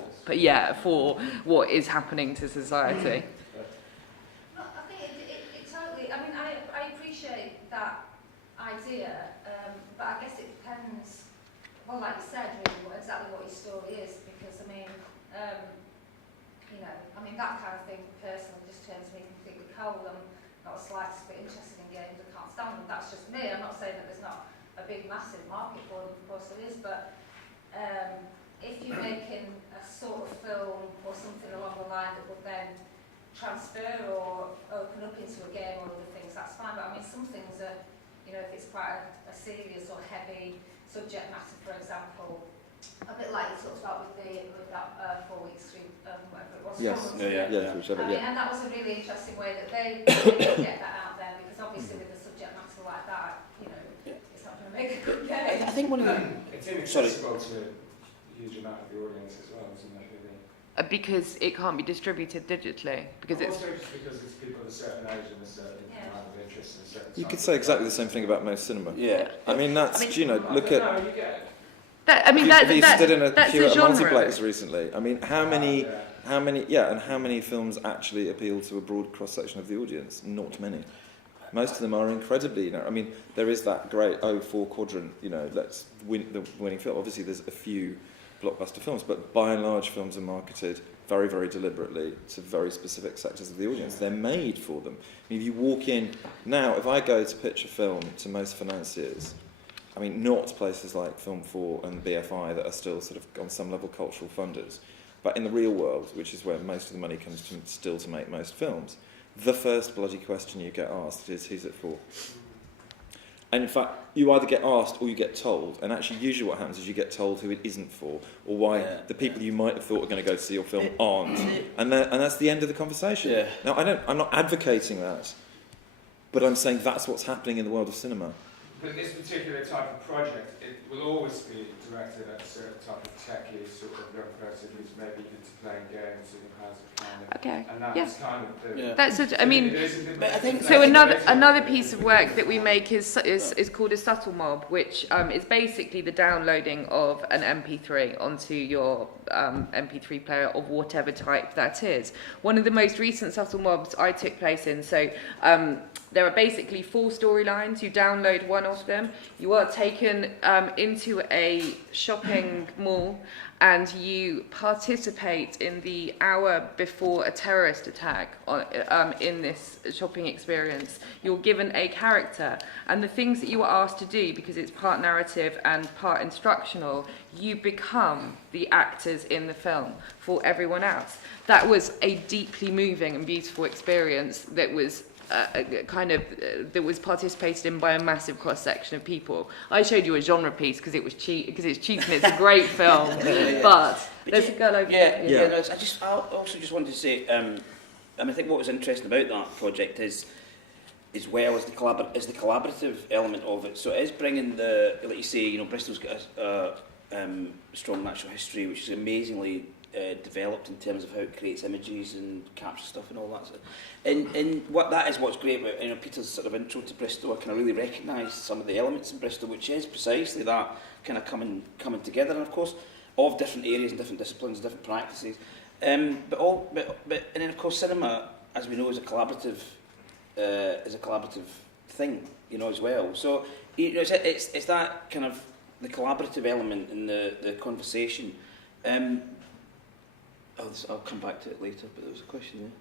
what is happening to society. No, I think it totally, I mean, I appreciate that idea, but I guess it depends, well, like you said, really, exactly what your story is, because, I mean, that kind of thing personally just turns me completely cold. I'm not the slightest bit interested in games, I can't stand them, that's just me. I'm not saying that there's not a big, massive market for them, of course there is, but if you're making a sort of film or something along the line that would then transfer or open up into a game or other things, that's fine. But I mean, some things are, if it's quite a serious or heavy subject matter, for example, a bit like you talked about with that 4 weeks through whatever it was. Yes, whichever. And that was a really interesting way that they could get that out there, because obviously with a subject matter like that, it's not going to make a good game. I think one of the... It's inaccessible to a huge amount of the audience as well, isn't it, really? Because it can't be distributed digitally. Because Also just because it's people of a certain age and a certain amount of interest in a certain You type could of say exactly the same thing about most cinema. Yeah. I mean, that's, look at... No, you get it. Have you stood in a that's queue a at a genre. multiplex recently? I mean, how many Yeah. how many films actually appeal to a broad cross-section of the audience? Not many. Most of them are incredibly, I mean, there is that great 4 quadrant, let's win the winning film. Obviously, there's a few blockbuster films, but by and large, films are marketed very, very deliberately to very specific sectors of the audience. They're made for them. I mean, if you walk in now, if I go to pitch a film to most financiers, I mean, not places like Film 4 and BFI that are still sort of on some level cultural funders, but in the real world, which is where most of the money comes from still to make most films, the first bloody question you get asked is, who's it for? And in fact, you either get asked or you get told, and actually usually what happens is you get told who it isn't for, or why the people you might have thought were going to go see your film aren't, and that's the end of the conversation. Yeah. Now, I'm not advocating that, but I'm saying that's what's happening in the world of cinema. But this particular type of project, it will always be directed at a certain type of techie sort of young person who's maybe into playing games and has a kind of... Okay. And that's kind of the... Yeah. That's I mean. But I think So another piece of work that we make is called a subtle mob, which is basically the downloading of an MP3 onto your MP3 player of whatever type that is. One of the most recent subtle mobs I took place in. So there are basically 4 storylines. You download one of them. You are taken into a shopping mall, and you participate in the hour before a terrorist attack in this shopping experience. You're given a character, and the things that you are asked to do, because it's part narrative and part instructional, you become the actors in the film for everyone else. That was a deeply moving and beautiful experience that was that was participated in by a massive cross section of people. I showed you a genre piece because it was cheap, because it's cheap and it's a great film. But there's a girl over there. No, I also just wanted to say, I think what was interesting about that project is the collaborative element of it. So it is bringing like you say, Bristol's got a strong natural history, which is amazingly developed in terms of how it creates images and captures stuff and all that. And what's great about Peter's sort of intro to Bristol. I kind of really recognised some of the elements in Bristol, which is precisely that kind of coming together, and of course of different areas and different disciplines, different practices. But then of course cinema, as we know, is a collaborative thing, as well. So it's that kind of the collaborative element in the conversation. I'll come back to it later, but there was a question there.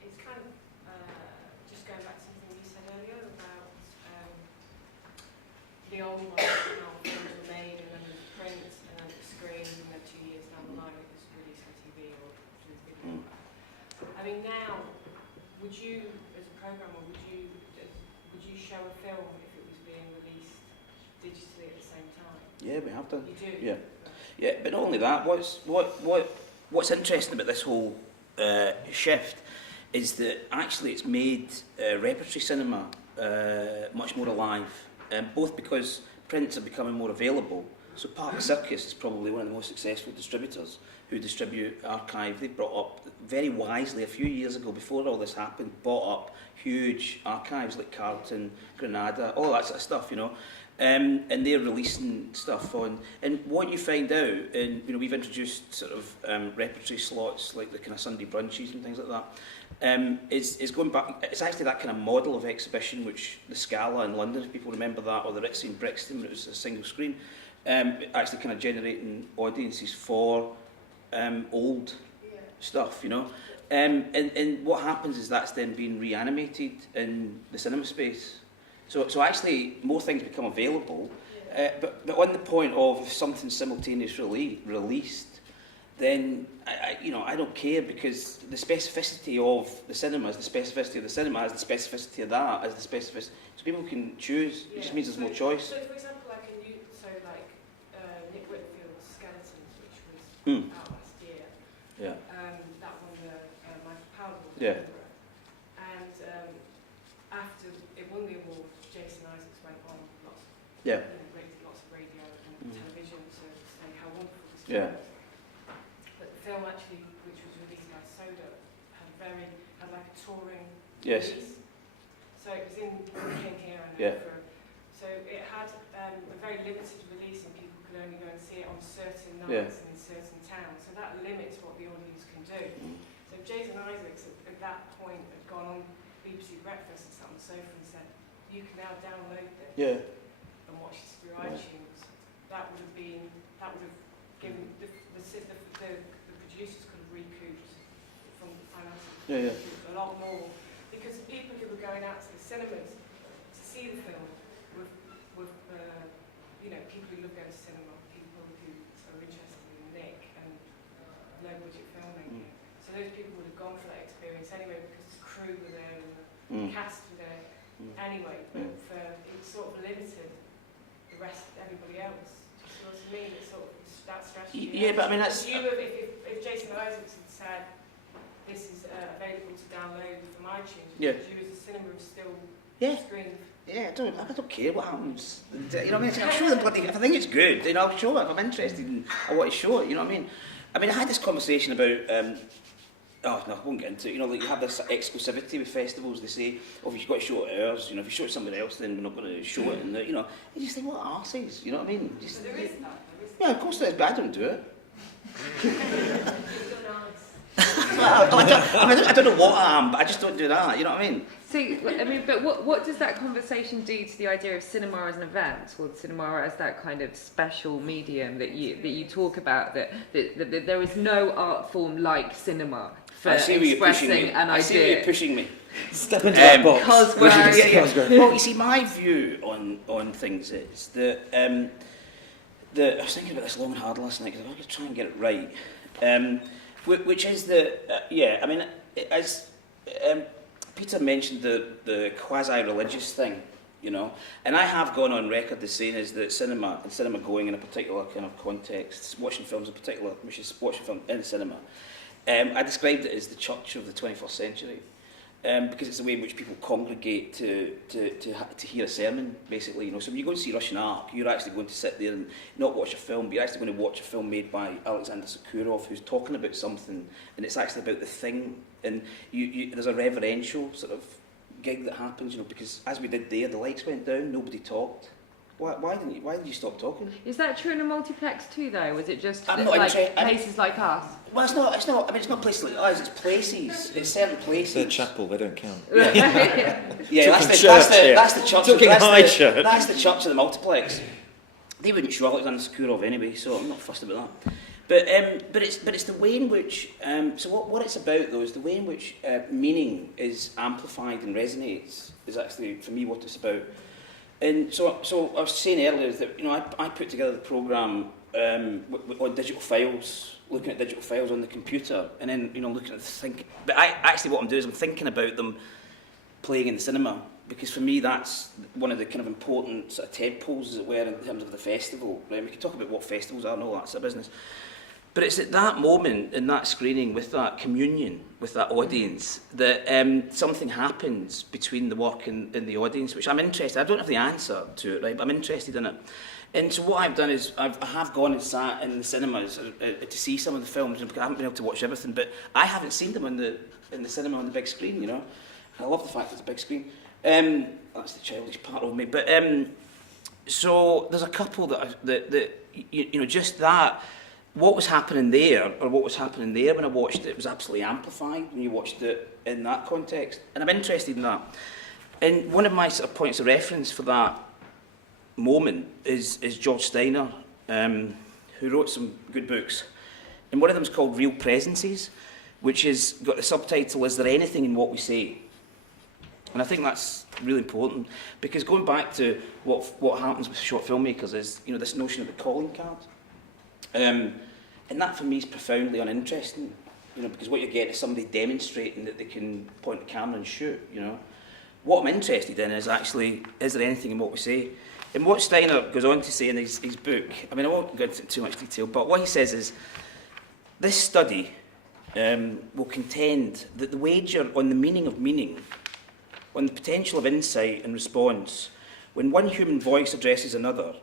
It's kind of just going back to something you said earlier about the old ones, how films were made, and then the print, and then the screen, and then 2 years down the line it was released on TV or through video. I mean, now, would you, as a programmer, would you show a film if it was being released digitally at the same time? Yeah, we have done. You do? Yeah. Yeah, but not only that, what's interesting about this whole shift is that actually it's made repertory cinema much more alive, both because prints are becoming more available. So Park Circus is probably one of the most successful distributors who distribute archive. They brought up, very wisely, a few years ago, before all this happened, bought up huge archives like Carlton, Granada, all that sort of stuff, and they're releasing stuff on. And what you find out, and we've introduced sort of repertory slots like the kind of Sunday brunches and things like that. Is going back. It's actually that kind of model of exhibition, which the Scala in London, if people remember that, or the Ritzy in Brixton, when it was a single screen, actually kind of generating audiences for old stuff, and what happens is that's then being reanimated in the cinema space. So actually, more things become available, but on the point of if something's simultaneously released, then I don't care, because the specificity of the cinema is the specificity of the cinema, as the specificity of that as the specificity. So people can choose. It just means there's more choice. So for example, Nick Whitfield's Skeletons, which was out last year. Yeah. That won the Michael Powell Award. Yeah. And after it won the award, Jason Isaacs went on lots of radio and television to say how wonderful this film was. But the film actually, which was released by Soda, had like a touring release. So it was came here and so it had a very limited release, and people could only go and see it on certain nights and in certain towns. So that limits what the audience can do. So Jason Isaacs at that point had gone on BBC Breakfast and sat on the sofa and said, "You can now download this and watch this through iTunes." That would have given the producers could have recouped from the finances a lot more, because people who were going out to the cinemas to see the film were people who love going to cinema, people who are interested in Nick and low budget filmmaking. So those people would have gone for that experience anyway, because the crew were there and the cast were there anyway. But it sort of limited the rest of everybody else. Do you see what I mean? It's sort of that strategy. Yeah, but I mean that's. If Jason Isaacs had said this is available to download from iTunes, because you as a cinema have still screened. Yeah, I don't care what happens. You know what I mean? I'll show the bloody. If I think it's good, then I'll show it. If I'm interested and I want to show it, you know what I mean? I had this conversation about. Oh no, I won't get into it. Like you have this exclusivity with festivals. They say, "Oh, if you've got to show it ours, if you show it somebody else, then we're not going to show it." And you just think, what arses? You know what I mean? But there is that. Yeah, of course there is, but I don't do it. I don't know what I am, but I just don't do that. You know what I mean? So, but what does that conversation do to the idea of cinema as an event, or cinema as that kind of special medium that you talk about? That there is no art form like cinema for expressing an idea. I see where you're pushing me. Step into that box. Well, you see, my view on things is that I was thinking about this long and hard last night because I'm going to try and get it right. Which is that, as Peter mentioned the quasi-religious thing, and I have gone on record as saying is that cinema going in a particular kind of context, watching films in particular, which is watching film in cinema, I described it as the church of the 21st century. because it's the way in which people congregate to hear a sermon, basically. You know, so when you go and see Russian Ark, you're actually going to sit there and not watch a film, but you're actually going to watch a film made by Alexander Sokurov, who's talking about something, and it's actually about the thing. And there's a reverential sort of gig that happens, you know, because as we did there, the lights went down, nobody talked. Why did you stop talking? Is that true in a multiplex too, though? Was it just I'm not like places like us? Well, it's not. I mean, it's not places like us. It's places. It's certain places. It's a chapel. They don't count. Yeah, that's the church. Talking high church. That's the church of the multiplex. They wouldn't show Alexander Sokurov anyway, so I'm not fussed about that. But it's the way in which so what it's about though is the way in which meaning is amplified and resonates is actually for me what it's about. And so I was saying earlier that, you know, I put together the programme on digital files, looking at digital files on the computer, and then, you know, looking at But what I'm doing is I'm thinking about them playing in the cinema, because for me that's one of the kind of important sort of tentpoles, as it were, in terms of the festival. Right? We can talk about what festivals are and all that sort of business. But it's at that moment, in that screening, with that communion, with that audience, that something happens between the work and the audience, which I'm interested. I don't have the answer to it, right? But I'm interested in it. And so what I've done is I have gone and sat in the cinemas to see some of the films, and I haven't been able to watch everything, but I haven't seen them in the cinema on the big screen, you know. I love the fact it's a big screen. That's the childish part of me. But so there's a couple that you know, just that. What was happening there, or what was happening there when I watched it, was absolutely amplified when you watched it in that context. And I'm interested in that. And one of my sort of points of reference for that moment is George Steiner, who wrote some good books. And one of them is called Real Presences, which has got the subtitle, Is There Anything in What We Say? And I think that's really important, because going back to what happens with short filmmakers is, you know, this notion of the calling card. And that for me is profoundly uninteresting, you know, because what you get is somebody demonstrating that they can point the camera and shoot, you know. What I'm interested in is actually, is there anything in what we say? And what Steiner goes on to say in his book, I mean, I won't go into too much detail, but what he says is, this study will contend that the wager on the meaning of meaning, on the potential of insight and response, when one human voice addresses another,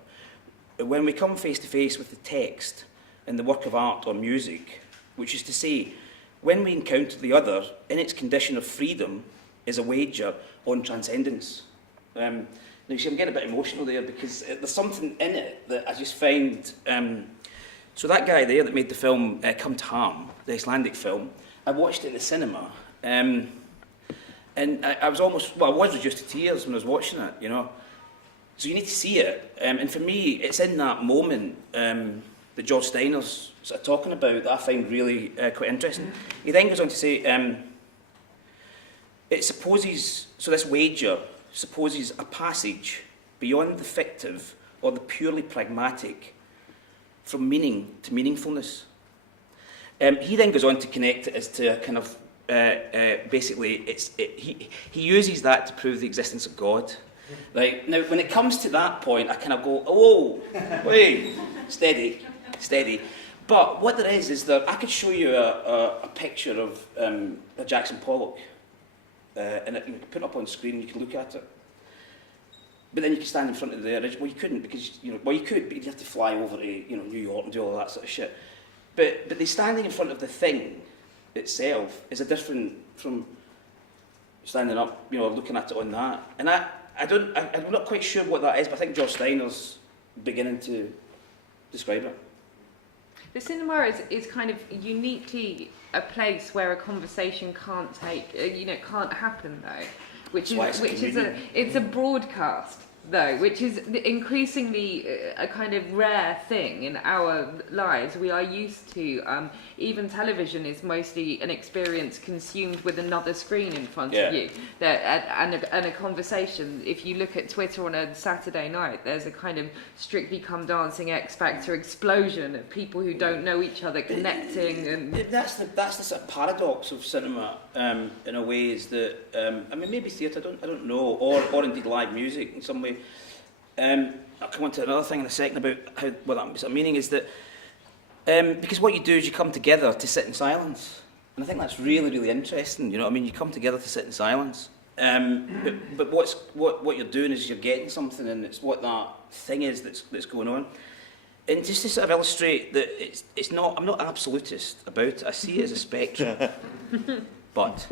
when we come face to face with the text and the work of art or music, which is to say, when we encounter the other in its condition of freedom, is a wager on transcendence. Now, you see, I'm getting a bit emotional there because there's something in it that I just find. So that guy there that made the film Come to Harm, the Icelandic film, I watched it in the cinema, and I was I was reduced to tears when I was watching it, you know. So you need to see it, and for me, it's in that moment that George Steiner's sort of talking about that I find really quite interesting. He then goes on to say, it supposes, so this wager supposes a passage beyond the fictive or the purely pragmatic, from meaning to meaningfulness. He then goes on to connect it as to a kind of, basically, he uses that to prove the existence of God. Right, now when it comes to that point, I kind of go, oh, wait, steady. But what there is that I could show you a picture of a Jackson Pollock, and you can put it up on screen and you can look at it. But then you can stand in front of the original. Well, you couldn't because, you know, well, you could, but you'd have to fly over to, you know, New York and do all that sort of shit. But the standing in front of the thing itself is a different from standing up, you know, looking at it on that. And I'm not quite sure what that is, but I think George Steiner's beginning to describe it. The cinema is kind of uniquely a place where a conversation can't can't happen though, which is it's a broadcast though, which is increasingly a kind of rare thing in our lives. We are used to, even television is mostly an experience consumed with another screen in front of you, and a conversation. If you look at Twitter on a Saturday night, there's a kind of Strictly Come Dancing X Factor explosion of people who don't know each other connecting. And that's the sort of paradox of cinema, in a way, is that, I mean, maybe theatre, I don't know, or indeed live music in some way. I'll come on to another thing in a second about what that sort of meaning is that, because what you do is you come together to sit in silence. And I think that's really, really interesting. You know what I mean? You come together to sit in silence. But what you're doing is you're getting something, and it's what that thing is that's going on. And just to sort of illustrate that it's not, I'm not absolutist about it. I see it as a spectrum. But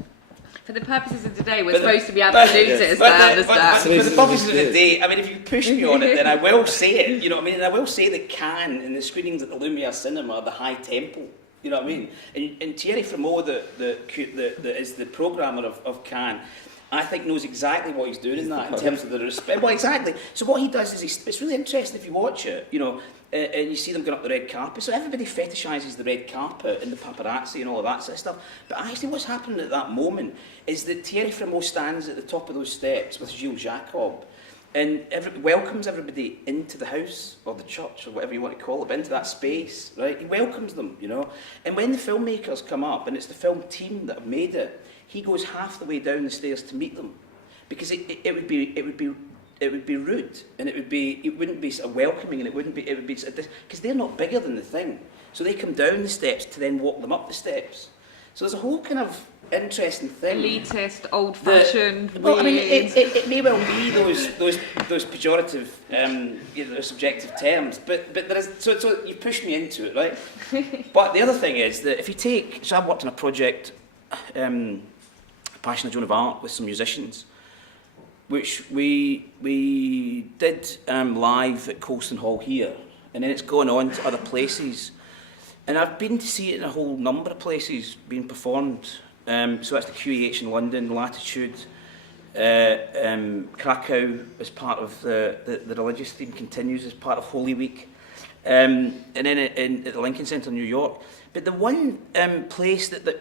for the purposes of today, we're supposed to be absolutists. I understand. But for the purposes of the day, I mean, if you push me on it, then I will say it. You know what I mean? And I will say that Cannes and the screenings at the Lumiere Cinema are the high tempo. You know what I mean? And Thierry Frémaux, that is the programmer of Cannes, I think knows exactly what he's doing in that in terms of the respect. Well, exactly. So what he does is it's really interesting if you watch it, you know, and you see them going up the red carpet. So everybody fetishises the red carpet and the paparazzi and all of that sort of stuff. But actually what's happening at that moment is that Thierry Frémaux stands at the top of those steps with Gilles Jacob and welcomes everybody into the house or the church or whatever you want to call it, into that space, right? He welcomes them, you know. And when the filmmakers come up, and it's the film team that have made it, he goes half the way down the stairs to meet them, because it would be rude, and it wouldn't be sort of welcoming, and it would be because they're not bigger than the thing, so they come down the steps to then walk them up the steps. So there's a whole kind of interesting thing. Elitist, old-fashioned. Well, I mean, it may well be those pejorative, subjective terms, but there is. So you pushed me into it, right? But the other thing is that if you take, so I've worked on a project, Passion of Joan of Arc, with some musicians, which we did live at Carlton Hall here, and then it's gone on to other places. And I've been to see it in a whole number of places being performed. So that's the QEH in London, Latitude, Krakow as part of the religious theme continues as part of Holy Week, and then at the Lincoln Centre in New York. But the one place that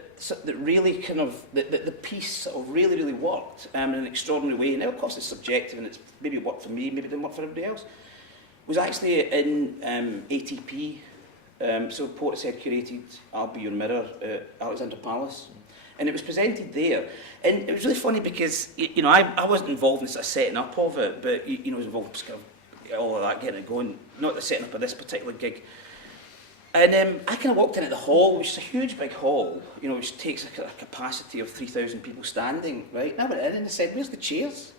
really kind of, the piece sort of really worked in an extraordinary way, and of course it's subjective and it's maybe worked for me, maybe it didn't work for everybody else, was actually in ATP. So Portishead curated I'll Be Your Mirror at Alexandra Palace. And it was presented there. And it was really funny because, you know, I wasn't involved in the sort of setting up of it, but, you know, I was involved in kind of all of that, getting it going, not the setting up of this particular gig. And I kind of walked in at the hall, which is a huge big hall, you know, which takes a capacity of 3,000 people standing, right? And I went in and I said, where's the chairs?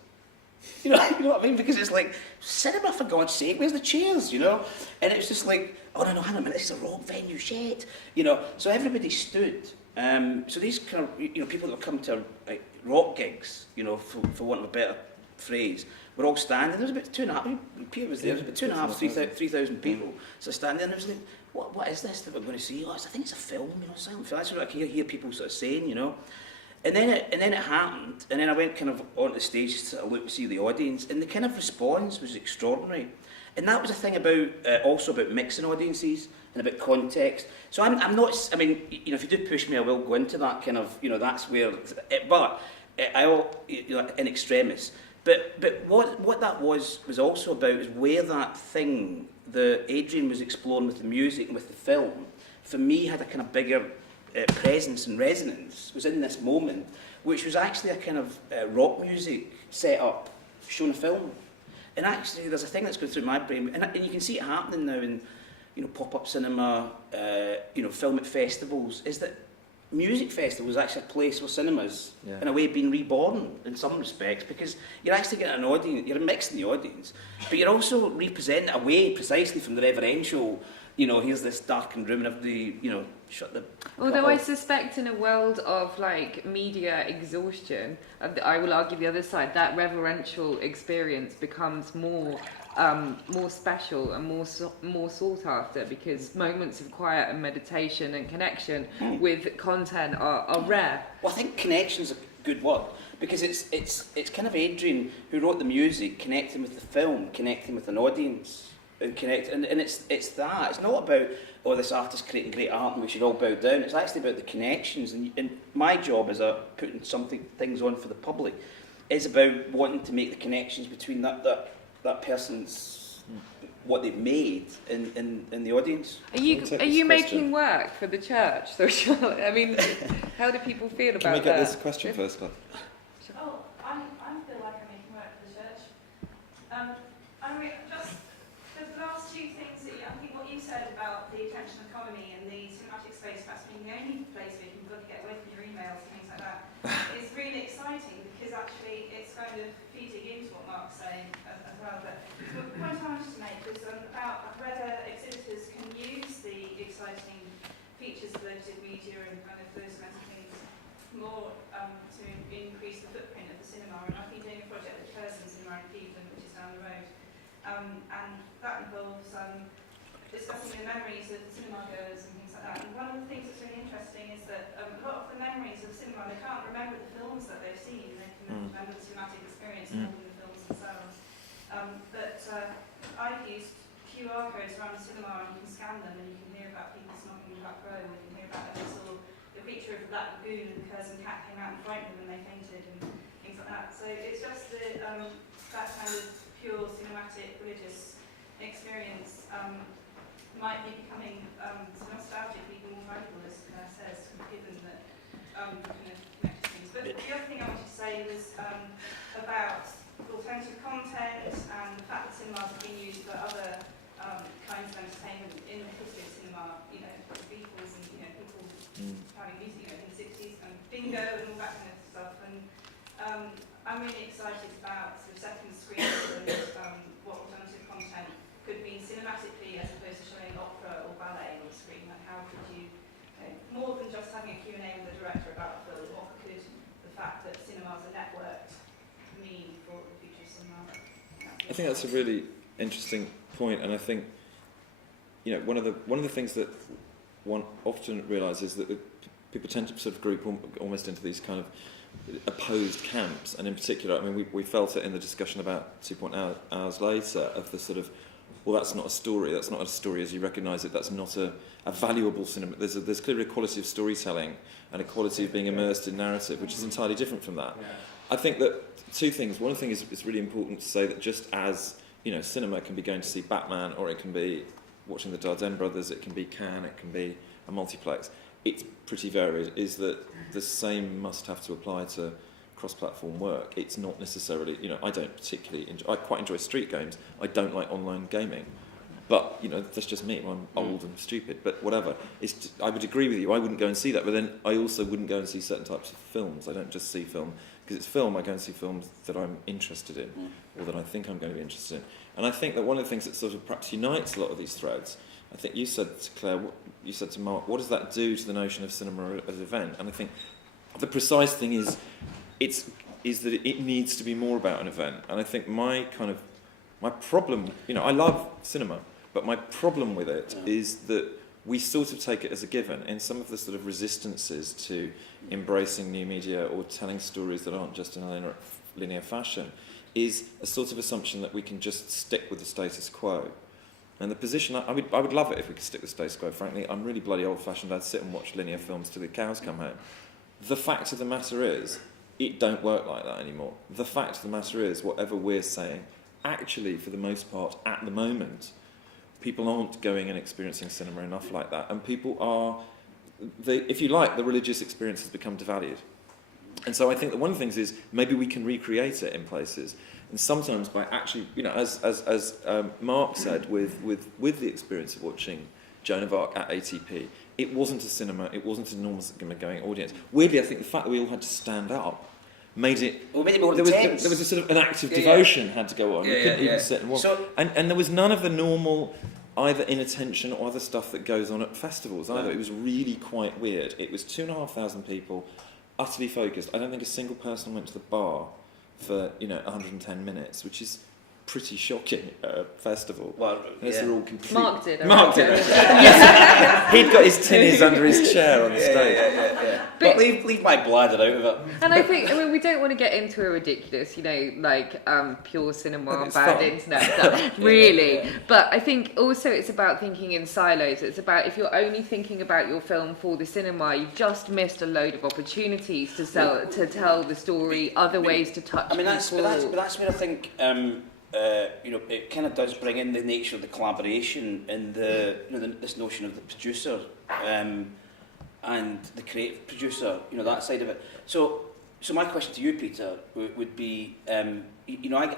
You know what I mean? Because it's like, cinema for God's sake, where's the chairs, you know? And it was just like, oh no, hang on a minute, this is a rock venue, shit. You know, so everybody stood. So these kind of, you know, people that were coming to like, rock gigs, you know, for want of a better phrase, were all standing. There was about 2.5, Peter was there, there was about 2.5, 3,000 people. So standing there, and it was like, what is this that we're going to see? Oh, I think it's a film, you know, silent film. That's what I can hear people sort of saying, you know. And then it happened, and then I went kind of onto the stage to look and see the audience, and the kind of response was extraordinary. And that was a thing about, also about mixing audiences and about context. So I'm not, I mean, you know, if you do push me, I will go into that kind of, you know, that's where, but I will, you know, in extremis. But what that was also about is where that thing that Adrian was exploring with the music and with the film, for me had a kind of bigger presence and resonance, was in this moment, which was actually a kind of rock music set up, shown a film. And actually, there's a thing that's going through my brain, and you can see it happening now in, you know, pop-up cinema, you know, film at festivals, is that music festival is actually a place where cinemas, in a way, being reborn in some respects, because you're actually getting an audience, you're mixing the audience, but you're also representing away precisely from the reverential, you know, here's this darkened room and everybody, you know, shut the... Although I suspect in a world of, like, media exhaustion, I will argue the other side, that reverential experience becomes more special and more sought after, because moments of quiet and meditation and connection with content are rare. Well, I think connection's a good word, because it's kind of Adrian who wrote the music, connecting with the film, connecting with an audience, and it's that. It's not about, oh, this artist creating great art and we should all bow down. It's actually about the connections, and my job as putting things on for the public is about wanting to make the connections between that person's what they've made in the audience. Are you making work for the church? So I mean, how do people feel about that? Can we get this question first, Claire? Oh, I feel like I'm making work for the church. I mean, just the last two things that I think what you said about the attention economy and the cinematic space perhaps being the only place where you can get away with kind of feeding into what Mark's saying as well, but the point I wanted to make was about whether exhibitors can use the exciting features of digital media and kind of those kinds of things more to increase the footprint of the cinema. And I've been doing a project with Curzon Cinema in Cleveland, which is down the road, and that involves discussing the memories of the cinema goers and things like that. And one of the things that's really interesting is that a lot of the memories of cinema, they can't remember the films that they've seen, they can remember the cinematic experience more than the films themselves. But I've used QR codes around the cinema, and you can scan them and you can hear about people smoking in the back row, and you can hear about when they saw the feature of the Black Lagoon and the Curzon cat came out and frightened them when they fainted and things like that. So it's just that kind of pure cinematic religious experience might be becoming nostalgically more valuable, as Claire says, given that kind of connected things. But the other thing I wanted to say was about alternative content and the fact that cinemas have been used for other kinds of entertainment in the history of cinema. You know, the Beatles and people having music in the 60s and bingo and all that kind of stuff. And I'm really excited about sort of second screens and what alternative content could mean cinematically as opposed to showing opera or ballet on the screen. Like, how could you, more than just having a Q&A with the director about the film, what could the fact that cinemas are networked mean for the future of cinema? I think that's a really interesting point, and I think one of the things that one often realises that people tend to sort of group almost into these kind of opposed camps, and in particular, I mean, we felt it in the discussion about 2.0 hours later of the sort of, well, that's not a story. That's not a story as you recognise it. That's not a valuable cinema. There's clearly a quality of storytelling and a quality of being immersed in narrative, which is entirely different from that. Yeah. I think that two things. One thing is it's really important to say that just as cinema can be going to see Batman, or it can be watching the Dardenne Brothers, it can be Cannes, it can be a multiplex. It's pretty varied. Is that the same must have to apply to cross-platform work? It's not necessarily, I don't particularly enjoy, I quite enjoy street games. I don't like online gaming. But, that's just me. I'm old and stupid, but whatever. I would agree with you. I wouldn't go and see that, but then I also wouldn't go and see certain types of films. I don't just see film. Because it's film, I go and see films that I'm interested in, or that I think I'm going to be interested in. And I think that one of the things that sort of perhaps unites a lot of these threads, I think you said to Claire, you said to Mark, what does that do to the notion of cinema as an event? And I think the precise thing is that it needs to be more about an event. And I think my problem, I love cinema, but my problem with it is that we sort of take it as a given. In some of the sort of resistances to embracing new media or telling stories that aren't just in a linear fashion is a sort of assumption that we can just stick with the status quo. And the position, I would love it if we could stick with the status quo, frankly. I'm really bloody old-fashioned. I'd sit and watch linear films till the cows come home. The fact of the matter is, it don't work like that anymore. The fact of the matter is, whatever we're saying, actually, for the most part, at the moment, people aren't going and experiencing cinema enough like that. And people are, if you like, the religious experience has become devalued. And so I think that one of the things is maybe we can recreate it in places. And sometimes by actually, as Mark said, with the experience of watching Joan of Arc at ATP, it wasn't a cinema, it wasn't a normal cinema-going audience. Weirdly, I think the fact that we all had to stand up made it... Well, made it more there intense. was a sort of an act of devotion had to go on. You couldn't even sit and watch. And there was none of the normal either inattention or other stuff that goes on at festivals either. It was really quite weird. It was 2,500 people, utterly focused. I don't think a single person went to the bar for 110 minutes, which is pretty shocking at a festival. Well, they're all complete. Mark did. Mark did. Yes. He'd got his tinnies under his chair on the stage. Yeah. But leave my bladder out of it. And I think, we don't want to get into a ridiculous, pure cinema, bad internet stuff, really. Yeah. But I think also it's about thinking in silos. It's about, if you're only thinking about your film for the cinema, you've just missed a load of opportunities to tell the story, other ways to touch people. That's where I think... it kind of does bring in the nature of the collaboration and this notion of the producer and the creative producer, that side of it. So my question to you, Peter, would be, I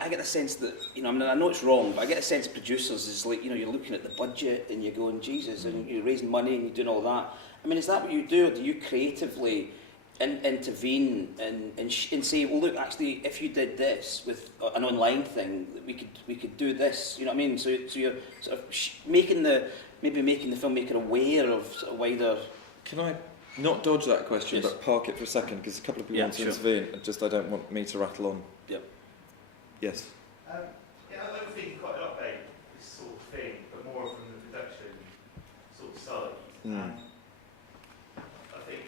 get the sense that, I know it's wrong, but I get a sense producers is like, you're looking at the budget and you're going, Jesus, and you're raising money and you're doing all that. Is that what you do, or do you creatively intervene and say, well, look, actually, if you did this with an online thing, we could do this. You know what I mean? So you're sort of making the filmmaker aware of sort of wider. Can I not dodge that question, Yes. but park it for a second, because a couple of people Yeah, want to sure. intervene. I don't want me to rattle on. Yep. Yes. Yeah, I don't think quite a lot about this sort of thing, but more from the production sort of side. I think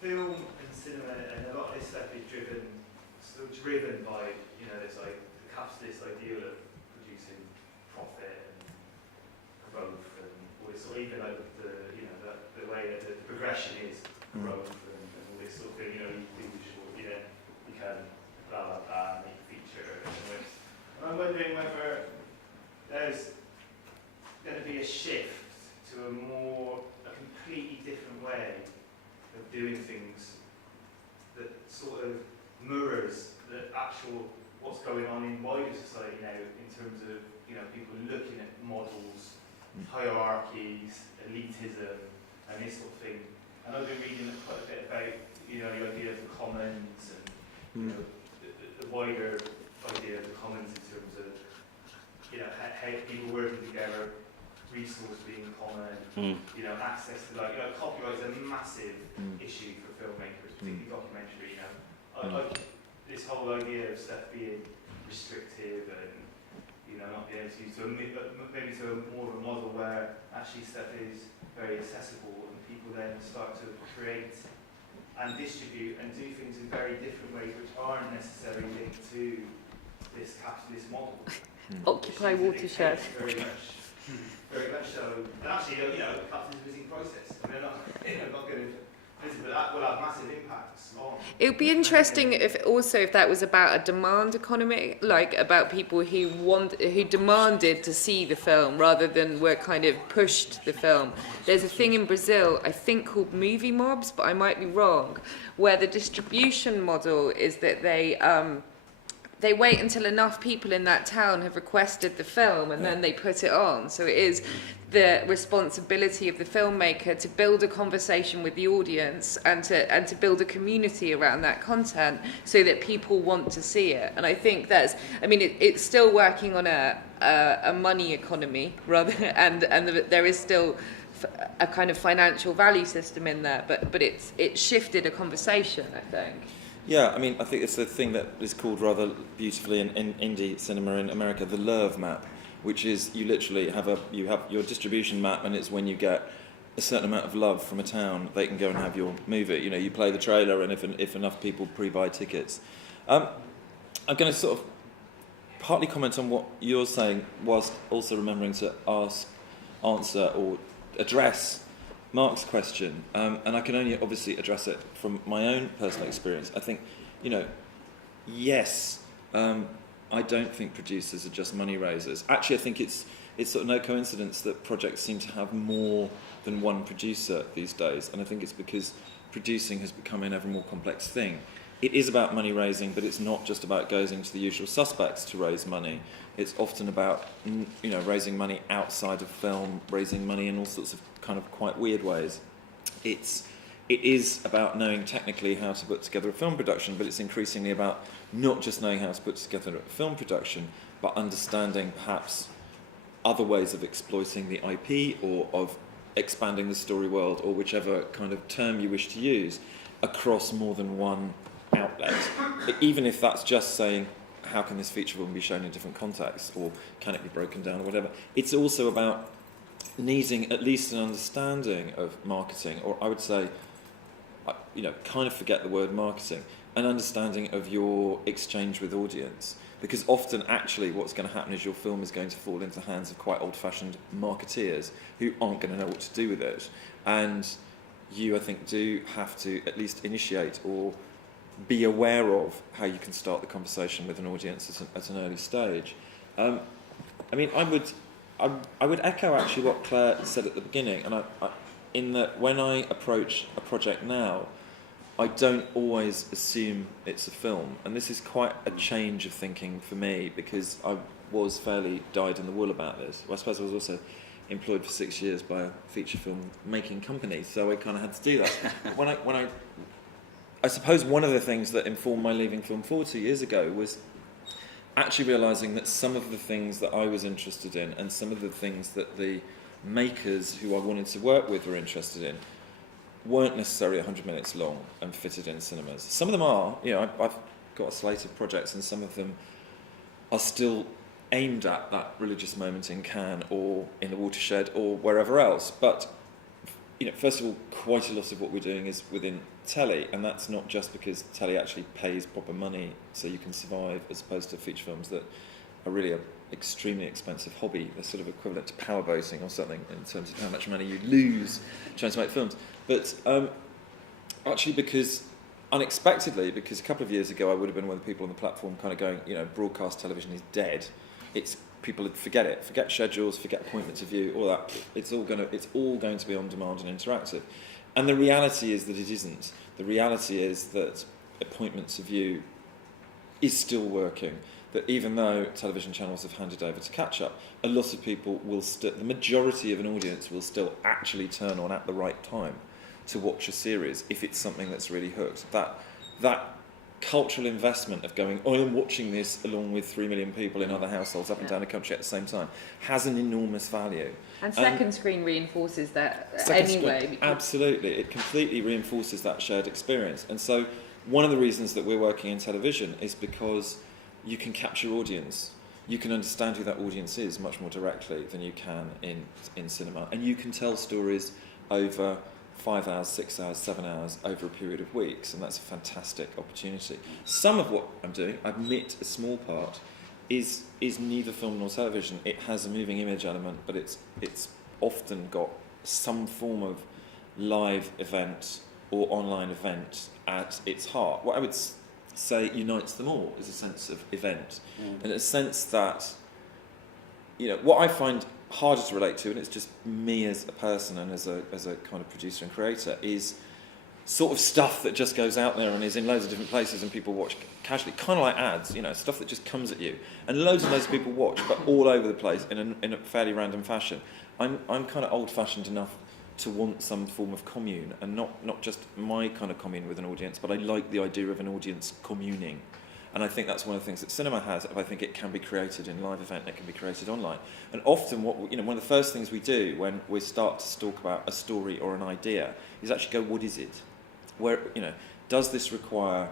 film and cinema and a lot of this stuff is driven by, you know, this like the capitalist ideal of producing profit and growth and all this, or even like the way that the progression is growth and all this sort of thing. You know, you do the short, you can blah blah blah, make a feature and all this. And I'm wondering whether there's going to be a shift to a completely different way of doing things that sort of mirrors the actual what's going on in wider society now in terms of, you know, people looking at models, hierarchies, elitism, and this sort of thing. And I've been reading quite a bit about, you know, the idea of the commons and you know, the wider idea of the commons in terms of, you know, how people working together, resource being common, you know, access to, like, you know, copyright is a massive issue for filmmakers, particularly documentary. You know, I like this whole idea of stuff being restrictive and, you know, not being able to use maybe to more of a model where actually stuff is very accessible and people then start to create and distribute and do things in very different ways which aren't necessarily linked to this capitalist model. Occupy watershed. Very much so. And actually, you know, capitalism is in process. I mean, they're not going to. But that will have massive impacts on. It would be interesting if that was about a demand economy, like about people who demanded to see the film rather than were kind of pushed the film. There's a thing in Brazil, I think, called movie mobs, but I might be wrong, where the distribution model is that they wait until enough people in that town have requested the film and then they put it on. So it is the responsibility of the filmmaker to build a conversation with the audience and to build a community around that content so that people want to see it. And I think it's still working on a money economy rather, and there is still a kind of financial value system in there, but it's shifted a conversation, I think. Yeah, I mean, I think it's the thing that is called rather beautifully in indie cinema in America, the LERV map, which is you literally have your distribution map, and it's when you get a certain amount of love from a town, they can go and have your movie. You know, you play the trailer, and if enough people pre-buy tickets. I'm going to sort of partly comment on what you're saying, whilst also remembering to answer or address Mark's question, and I can only obviously address it from my own personal experience. I think, you know, yes, I don't think producers are just money raisers. Actually, I think it's sort of no coincidence that projects seem to have more than one producer these days, and I think it's because producing has become an ever more complex thing. It is about money raising, but it's not just about going to the usual suspects to raise money. It's often about, you know, raising money outside of film, raising money in all sorts of kind of quite weird ways. It is about knowing technically how to put together a film production, but it's increasingly about not just knowing how to put together a film production, but understanding perhaps other ways of exploiting the IP or of expanding the story world, or whichever kind of term you wish to use, across more than one outlet. Even if that's just saying, how can this feature film be shown in different contexts, or can it be broken down, or whatever. It's also about needing at least an understanding of marketing, or I would say, you know, kind of forget the word marketing, an understanding of your exchange with audience. Because often, actually, what's going to happen is your film is going to fall into the hands of quite old-fashioned marketeers who aren't going to know what to do with it. And you, I think, do have to at least initiate or be aware of how you can start the conversation with an audience at an early stage. I mean, I would echo actually what Claire said at the beginning, and in that when I approach a project now, I don't always assume it's a film, and this is quite a change of thinking for me, because I was fairly dyed-in-the-wool about this. Well, I suppose I was also employed for 6 years by a feature film making company, so I kind of had to do that. When I I suppose one of the things that informed my leaving Film 40 years ago was actually realising that some of the things that I was interested in and some of the things that the makers who I wanted to work with were interested in weren't necessarily 100 minutes long and fitted in cinemas. Some of them are, I've got a slate of projects and some of them are still aimed at that religious moment in Cannes or in the Watershed or wherever else. But, first of all, quite a lot of what we're doing is within telly, and that's not just because telly actually pays proper money so you can survive, as opposed to feature films that are really an extremely expensive hobby. They're sort of equivalent to powerboating or something in terms of how much money you lose trying to make films. But actually unexpectedly, because a couple of years ago I would have been one of the people on the platform kind of going, broadcast television is dead. People forget it, forget schedules, forget appointments of view, all that. It's all going to be on demand and interactive. And the reality is that it isn't. The reality is that appointments of view is still working. That even though television channels have handed over to catch up, a lot of people will the majority of an audience will still actually turn on at the right time to watch a series if it's something that's really hooked. That cultural investment of going, I am watching this along with 3 million people in other households up and down the country at the same time, has an enormous value. And second screen reinforces that anyway. Absolutely, it completely reinforces that shared experience. And so one of the reasons that we're working in television is because you can capture audience. You can understand who that audience is much more directly than you can in cinema. And you can tell stories over 5 hours, 6 hours, 7 hours over a period of weeks, and that's a fantastic opportunity. Some of what I'm doing, I admit a small part, is neither film nor television. It has a moving image element, but it's often got some form of live event or online event at its heart. What I would say unites them all is a sense of event, and a sense that, what I find harder to relate to, and it's just me as a person and as a kind of producer and creator, is sort of stuff that just goes out there and is in loads of different places and people watch casually, kind of like ads, stuff that just comes at you, and loads of people watch, but all over the place in a fairly random fashion. I'm kind of old-fashioned enough to want some form of commune, and not just my kind of commune with an audience, but I like the idea of an audience communing. And I think that's one of the things that cinema has. I think it can be created in live event, it can be created online. And often one of the first things we do when we start to talk about a story or an idea is actually go, what is it? Where, does this require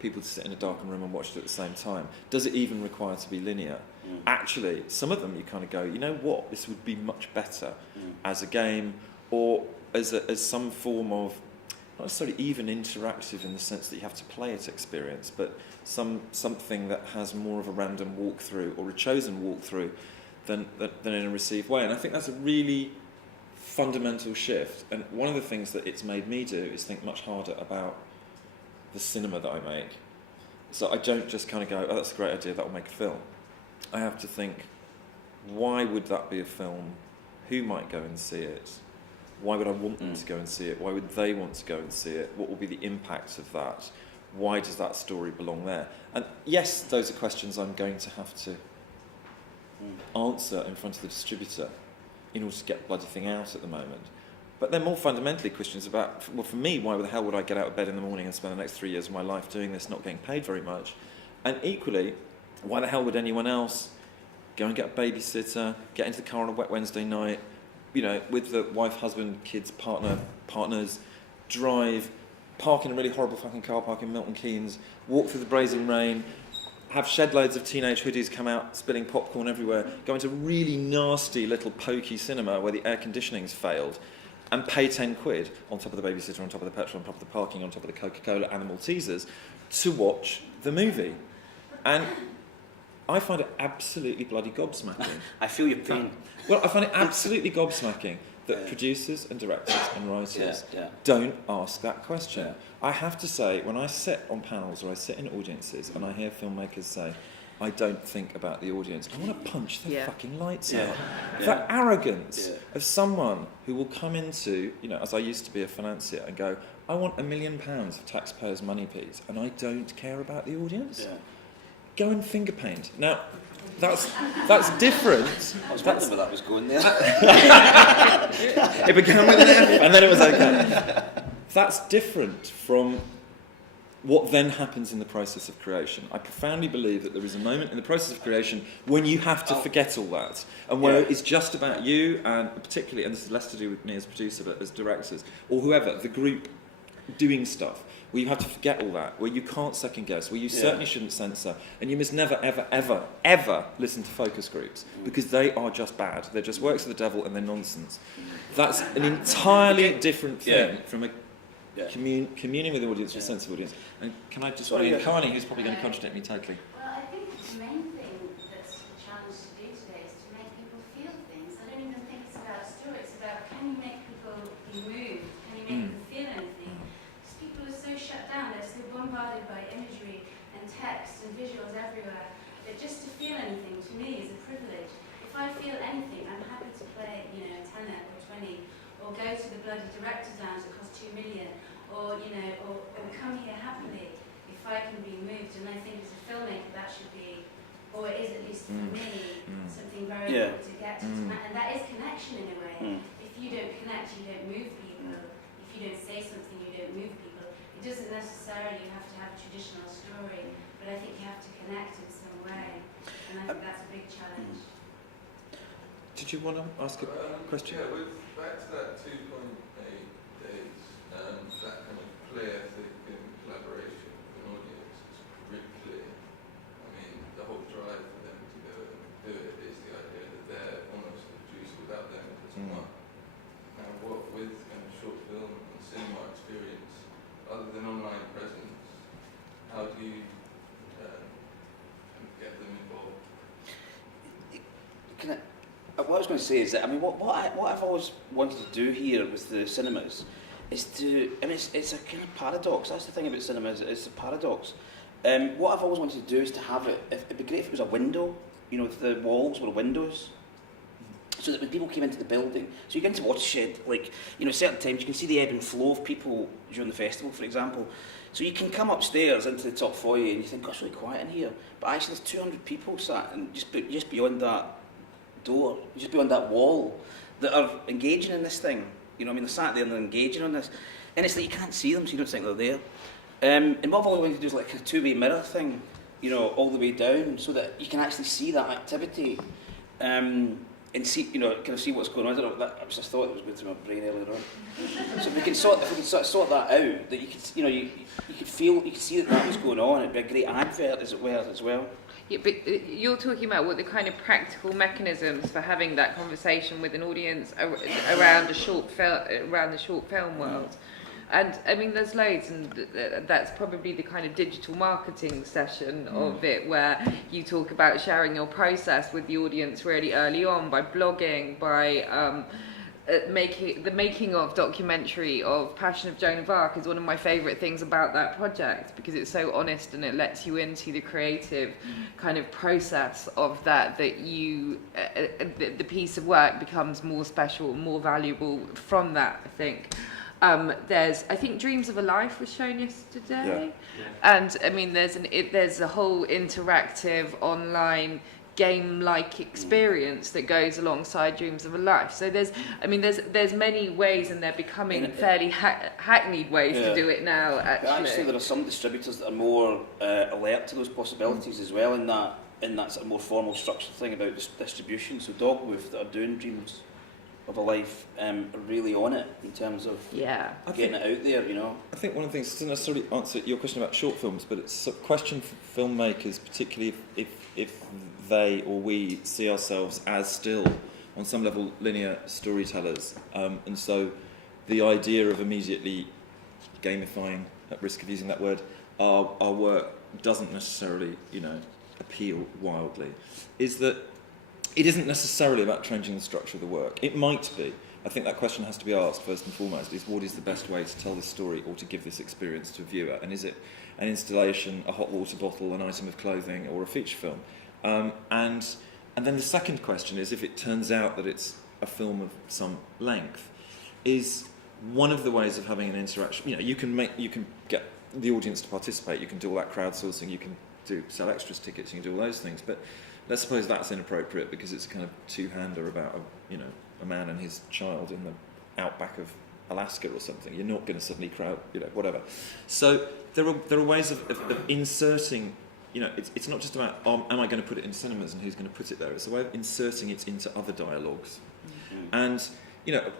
people to sit in a darkened room and watch it at the same time? Does it even require to be linear? Actually, some of them you kind of go, this would be much better as a game, or as some form of, not necessarily even interactive in the sense that you have to play it experience, but something that has more of a random walkthrough or a chosen walkthrough than in a received way. And I think that's a really fundamental shift. And one of the things that it's made me do is think much harder about the cinema that I make. So I don't just kind of go, oh, that's a great idea, that will make a film. I have to think, why would that be a film? Who might go and see it? Why would I want them to go and see it? Why would they want to go and see it? What will be the impact of that? Why does that story belong there? And yes, those are questions I'm going to have to answer in front of the distributor in order to get the bloody thing out at the moment. But they're more fundamentally questions about, well, for me, why the hell would I get out of bed in the morning and spend the next 3 years of my life doing this, not getting paid very much? And equally, why the hell would anyone else go and get a babysitter, get into the car on a wet Wednesday night, with the wife, husband, kids, partners, drive, park in a really horrible fucking car park in Milton Keynes, walk through the brazen rain, have shed loads of teenage hoodies come out spilling popcorn everywhere, go into a really nasty little pokey cinema where the air conditioning's failed, and pay 10 quid on top of the babysitter, on top of the petrol, on top of the parking, on top of the Coca-Cola and the Maltesers to watch the movie. And I find it absolutely bloody gobsmacking. I feel your pain. Well, I find it absolutely gobsmacking that producers and directors and writers don't ask that question. Yeah. I have to say, when I sit on panels or I sit in audiences and I hear filmmakers say, I don't think about the audience, I want to punch their fucking lights out. That arrogance of someone who will come into, as I used to be a financier, and go, I want £1 million of taxpayers' money, please, and I don't care about the audience. Yeah. Go and finger paint. Now, that's different. I was wondering where that was going there. It began with an F, and then it was okay. That's different from what then happens in the process of creation. I profoundly believe that there is a moment in the process of creation when you have to forget all that, and where it's just about you, and particularly, and this is less to do with me as producer, but as directors, or whoever, the group doing stuff, where you have to forget all that, where you can't second guess, where you certainly shouldn't censor, and you must never, ever, ever, ever listen to focus groups, because they are just bad. They're just works of the devil and they're nonsense. That's an entirely different thing from a communing with the audience, with a sense of audience. And can I just bring in Carly, who's probably going to contradict me totally? Well, I think the main thing that's the challenge to do today is to make people feel things. I don't even think it's about a story. It's about, can you make people be moved? Can you make them feel anything? Because people are so shut down. They're so bombarded by imagery and text and visuals everywhere that just to feel anything to me is a privilege. If I feel anything, I'm happy to play, you know, a tenner or 20, or go to the bloody director's lounge that costs $2 million. Or, you know, or come here happily if I can be moved. And I think as a filmmaker that should be, or it is at least for me, something very important to get to. And that is connection in a way. If you don't connect, you don't move people. If you don't say something, you don't move people. It doesn't necessarily have to have a traditional story, but I think you have to connect in some way. And I think that's a big challenge. Did you want to ask a question? Yeah, back to that 2.8 days, that kind of clear thing in collaboration with an audience is really clear. I mean, the whole drive for them to go and do it is the idea that they're almost a producer without them, it doesn't work. Now, what with kind of short film and cinema experience, other than online presence, how do you get them involved? What I was going to say is that, I mean, what I've always wanted to do here with the cinemas is to, I mean, it's a kind of paradox. That's the thing about cinemas, it's a paradox. What I've always wanted to do is to have it, it'd be great if it was a window, you know, if the walls were windows, so that when people came into the building, so you get into Watershed, like, you know, certain times you can see the ebb and flow of people during the festival, for example. So you can come upstairs into the top foyer and you think, oh, it's really quiet in here. But actually there's 200 people sat and just beyond that door, just beyond that wall, that are engaging in this thing. You know, I mean, they're sat there and they're engaging on this. And it's like you can't see them, so you don't think they're there. And what I've always wanted to do is like a two-way mirror thing, you know, all the way down, so that you can actually see that activity. And see, you know, kind of see what's going on. I don't know, that, I just thought it was going through my brain earlier on. So if we can sort that out, that you could, you know, you could feel, you could see that was going on. It'd be a great advert, as it were, as well. Yeah, but you're talking about what the kind of practical mechanisms for having that conversation with an audience around the short film world. And I mean, there's loads, and that's probably the kind of digital marketing session of it, where you talk about sharing your process with the audience really early on by blogging, by making of documentary of Passion of Joan of Arc is one of my favourite things about that project, because it's so honest and it lets you into the creative kind of process of that you the piece of work becomes more special, more valuable from that, I think. There's, I think, Dreams of a Life was shown yesterday, and I mean, there's a whole interactive online game-like experience that goes alongside Dreams of a Life. So there's many ways, and they're becoming fairly hackneyed ways to do it now. Actually, there are some distributors that are more alert to those possibilities as well, in that sort of more formal structured thing about distribution. So Dogwoof that are doing Dreams of a Life are really on it in terms of getting it out there, you know. I think one of the things, doesn't necessarily answer your question about short films, but it's a question for filmmakers, particularly if they or we see ourselves as still, on some level, linear storytellers. And so the idea of immediately gamifying, at risk of using that word, our work doesn't necessarily, you know, appeal wildly, is that it isn't necessarily about changing the structure of the work. It might be. I think that question has to be asked first and foremost, is what is the best way to tell this story or to give this experience to a viewer? And is it an installation, a hot water bottle, an item of clothing, or a feature film? And then the second question is, if it turns out that it's a film of some length, is one of the ways of having an interaction, you know, you can get the audience to participate, you can do all that crowdsourcing, you can sell extras tickets, you can do all those things, but let's suppose that's inappropriate because it's a kind of two-hander about a man and his child in the outback of Alaska or something. You're not going to suddenly crowd, whatever. So there are ways of inserting. It's not just about am I going to put it in cinemas and who's going to put it there. It's a way of inserting it into other dialogues. And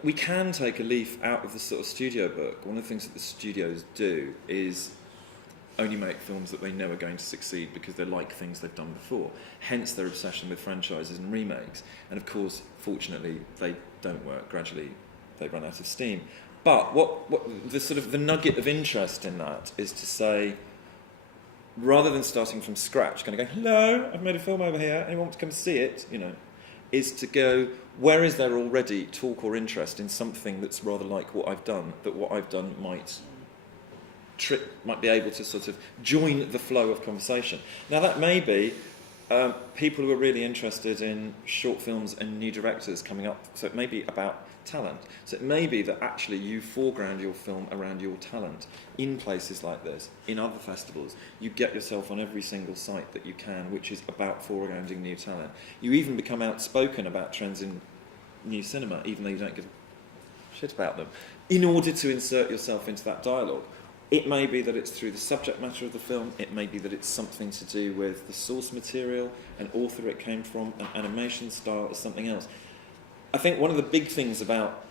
we can take a leaf out of the sort of studio book. One of the things that the studios do is only make films that they know are going to succeed because they're like things they've done before. Hence their obsession with franchises and remakes. And of course, fortunately, they don't work. Gradually, they run out of steam. But what the nugget of interest in that is to say, rather than starting from scratch, kind of going, hello, I've made a film over here, anyone want to come see it? Is to go, where is there already talk or interest in something that's rather like what I've done, that what I've done might be able to sort of join the flow of conversation. Now that may be people who are really interested in short films and new directors coming up, so it may be about talent. So it may be that actually you foreground your film around your talent in places like this, in other festivals. You get yourself on every single site that you can, which is about foregrounding new talent. You even become outspoken about trends in new cinema, even though you don't give a shit about them, in order to insert yourself into that dialogue. It may be that it's through the subject matter of the film, it may be that it's something to do with the source material, an author it came from, an animation style, or something else. I think one of the big things about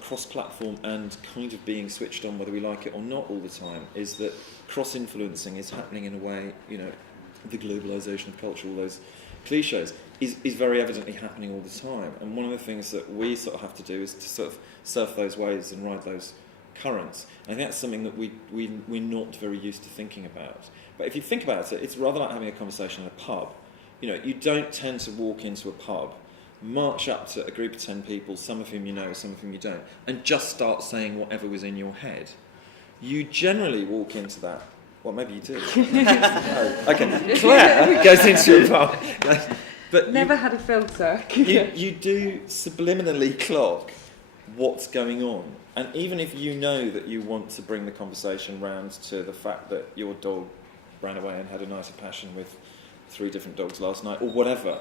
cross-platform and kind of being switched on, whether we like it or not all the time, is that cross-influencing is happening in a way, the globalisation of culture, all those cliches, is very evidently happening all the time. And one of the things that we sort of have to do is to sort of surf those waves and ride those currents. And I think that's something that we're not very used to thinking about. But if you think about it, it's rather like having a conversation in a pub. You don't tend to walk into a pub, march up to a group of 10 people, some of whom you know, some of whom you don't, and just start saying whatever was in your head. You generally walk into that. Well, maybe you do. Oh, okay. Claire goes into a pub. But never had a filter. you do subliminally clock what's going on. And even if you know that you want to bring the conversation round to the fact that your dog ran away and had a night of passion with 3 different dogs last night, or whatever,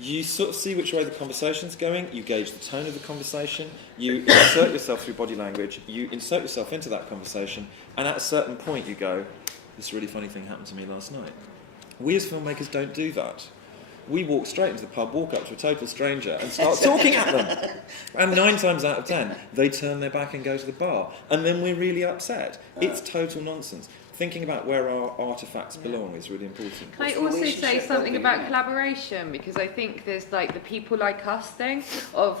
you sort of see which way the conversation's going, you gauge the tone of the conversation, you insert yourself through body language, you insert yourself into that conversation, and at a certain point you go, this really funny thing happened to me last night. We as filmmakers don't do that. We walk straight into the pub, walk up to a total stranger and start talking at them. And 9 times out of 10, they turn their back and go to the bar. And then we're really upset. It's total nonsense. Thinking about where our artefacts belong is really important. Can I also say something about collaboration? Because I think there's like the people like us thing of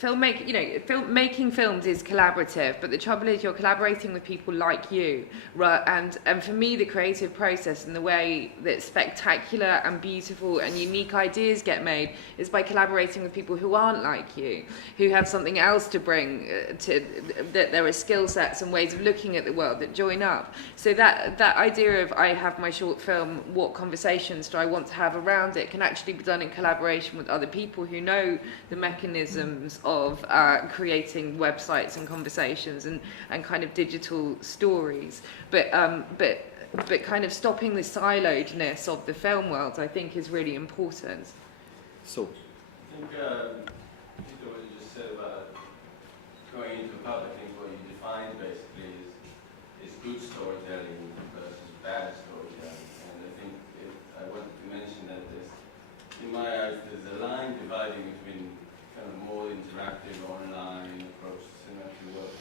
filmmaking. Making films is collaborative, but the trouble is you're collaborating with people like you. And for me, the creative process and the way that spectacular and beautiful and unique ideas get made is by collaborating with people who aren't like you, who have something else to bring, that there are skill sets and ways of looking at the world that join up. So that idea of I have my short film, what conversations do I want to have around it, can actually be done in collaboration with other people who know the mechanisms of creating websites and conversations and kind of digital stories. But kind of stopping the siloedness of the film world, I think, is really important. So, I think what you just said about going into a pub, I think what you defined basically is good storytelling versus bad storytelling. And I think I wanted to mention that in my eyes, there's a line dividing between kind of more interactive online approach to cinema to what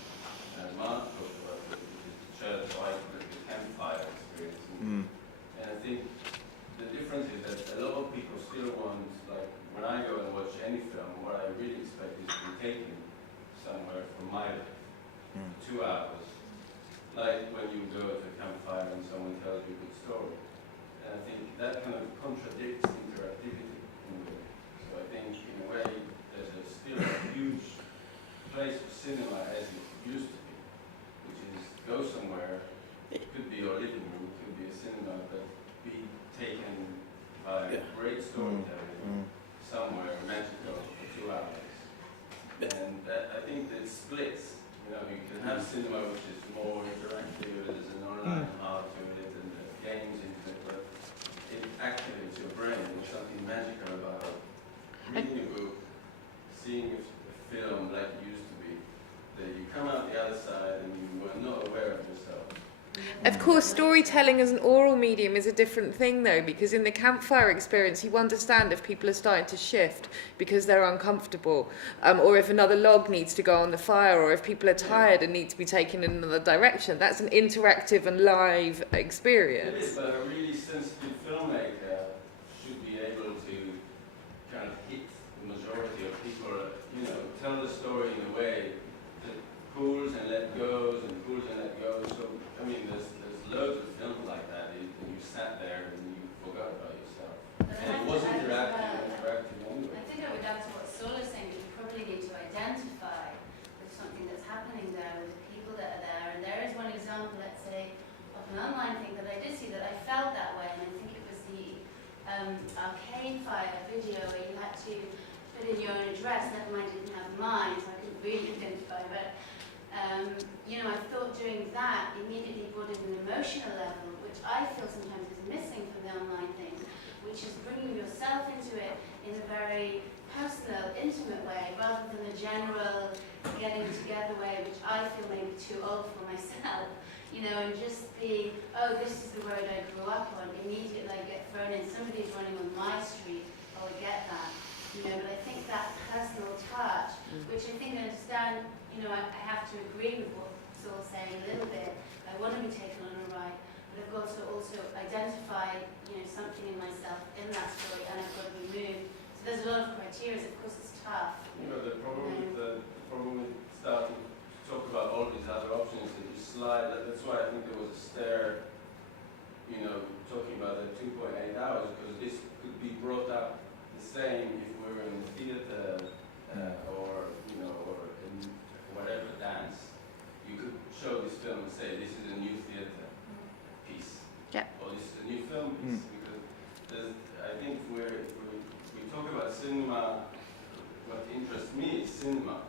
Mark talked about, which is the church life, the campfire experience. And I think the difference is that a lot of people still want, like, when I go and watch any film, what I really expect is to be taken somewhere for my life, 2 hours. Like when you go to a campfire and someone tells you a good story. And I think that kind of contradicts interactivity in a way. So I think in a way there's still a huge place for cinema as it used to be, which is go somewhere, it could be your living room, it could be a cinema, but be taken by great storytelling somewhere magical for 2 hours. And I think that it splits. You can have cinema which is more interactive, there's an online art to it, and games into it, but it activates your brain. There's something magical about reading a book, seeing a film like it used to be. The Of course, storytelling as an oral medium is a different thing, though, because in the campfire experience, you understand if people are starting to shift because they're uncomfortable, or if another log needs to go on the fire, or if people are tired and need to be taken in another direction. That's an interactive and live experience. It is, but a really sensitive filmmaker should be able to kind of hit the majority of people, tell the story in a way that pulls and let goes and pulls and let goes. So, I mean, there's loads of films like that, and you sat there and you forgot about yourself. And it wasn't interactive anyway. I think I would add to what Sol is saying, you probably need to identify with something that's happening there, with the people that are there. And there is one example, let's say, of an online thing that I did see that I felt that way, and I think it was the arcade fire video where you had to put in your own address, never mind didn't have mine, so I couldn't really identify, but I thought doing that immediately brought in an emotional level, which I feel sometimes is missing from the online thing, which is bringing yourself into it in a very personal, intimate way, rather than a general getting together way, which I feel maybe too old for myself, and just being, oh, this is the road I grew up on, immediately I get thrown in, somebody's running on my street, oh, I get that, but I think that personal touch, which I think I understand, I have to agree with what Saul's saying a little bit. I want to be taken on a ride, but I've got to also identify, something in myself in that story, and I've got to be moved. So there's a lot of criteria. Of course, it's tough. The problem with starting to talk about all these other options that you slide. That's why I think there was a stare, talking about the 2.8 hours, because this could be brought up the same if we were in the theatre or in whatever dance. You could show this film and say this is a new theatre piece, or this is a new film piece, because I think we talk about cinema. What interests me is cinema.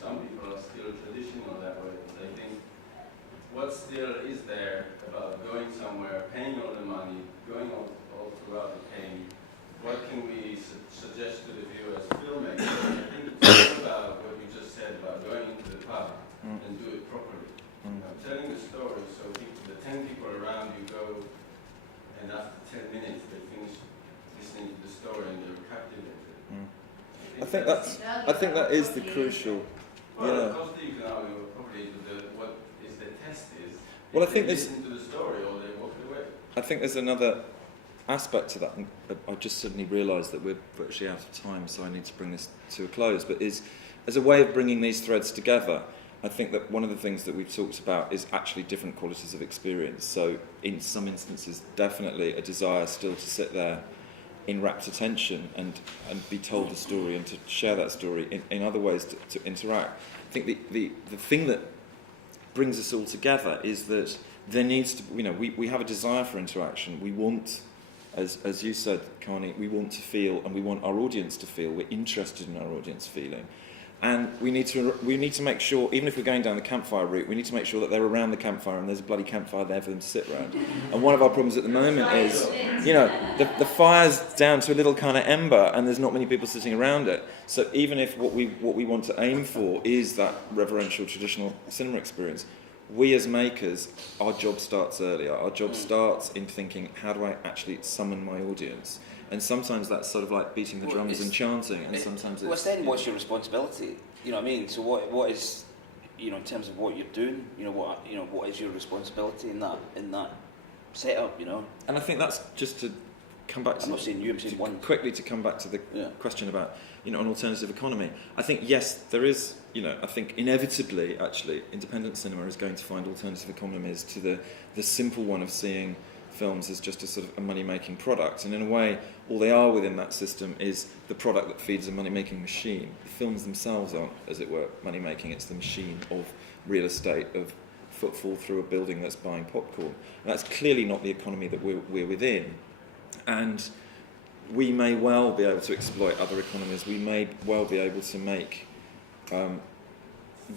Some people are still traditional that way, but I think what still is there about going somewhere, paying all the money, going all throughout the pain. What can we suggest to the viewer as filmmakers? I think it's about what you just said about going into the pub and do it properly. Telling the story so the 10 people around you go, and after 10 minutes they finish listening to the story and they're captivated. I think that is the crucial. Well, of course you can argue probably what is the test is. Well, I think listen to the story or they walk away. I think there's another aspect to that. And I just suddenly realised that we're virtually out of time, so I need to bring this to a close. But as a way of bringing these threads together, I think that one of the things that we've talked about is actually different qualities of experience. So in some instances, definitely a desire still to sit there in rapt attention and be told a story and to share that story. In other ways to interact. I think the thing that brings us all together is that there needs to, we have a desire for interaction. We want, as you said, Carney, we want to feel, and we want our audience to feel. We're interested in our audience feeling. And we need to make sure, even if we're going down the campfire route, we need to make sure that they're around the campfire and there's a bloody campfire there for them to sit around. And one of our problems at the moment is, the fire's down to a little kind of ember and there's not many people sitting around it. So even if what we want to aim for is that reverential traditional cinema experience, we as makers, our job starts earlier. Our job starts in thinking, how do I actually summon my audience? And sometimes that's sort of like beating the drums and chanting, and sometimes it's... Well, then what's your responsibility? You know what I mean? So what is, in terms of what you're doing, what is your responsibility in that setup, And I think that's just to come back to... I'm not saying you, I'm saying one. Quickly to come back to the question about, an alternative economy. I think, yes, there is, I think inevitably, actually, independent cinema is going to find alternative economies to the simple one of seeing films as just a sort of a money-making product. And in a way, all they are within that system is the product that feeds a money-making machine. The films themselves aren't, as it were, money-making. It's the machine of real estate, of footfall through a building that's buying popcorn. And that's clearly not the economy that we're within. And we may well be able to exploit other economies. We may well be able to make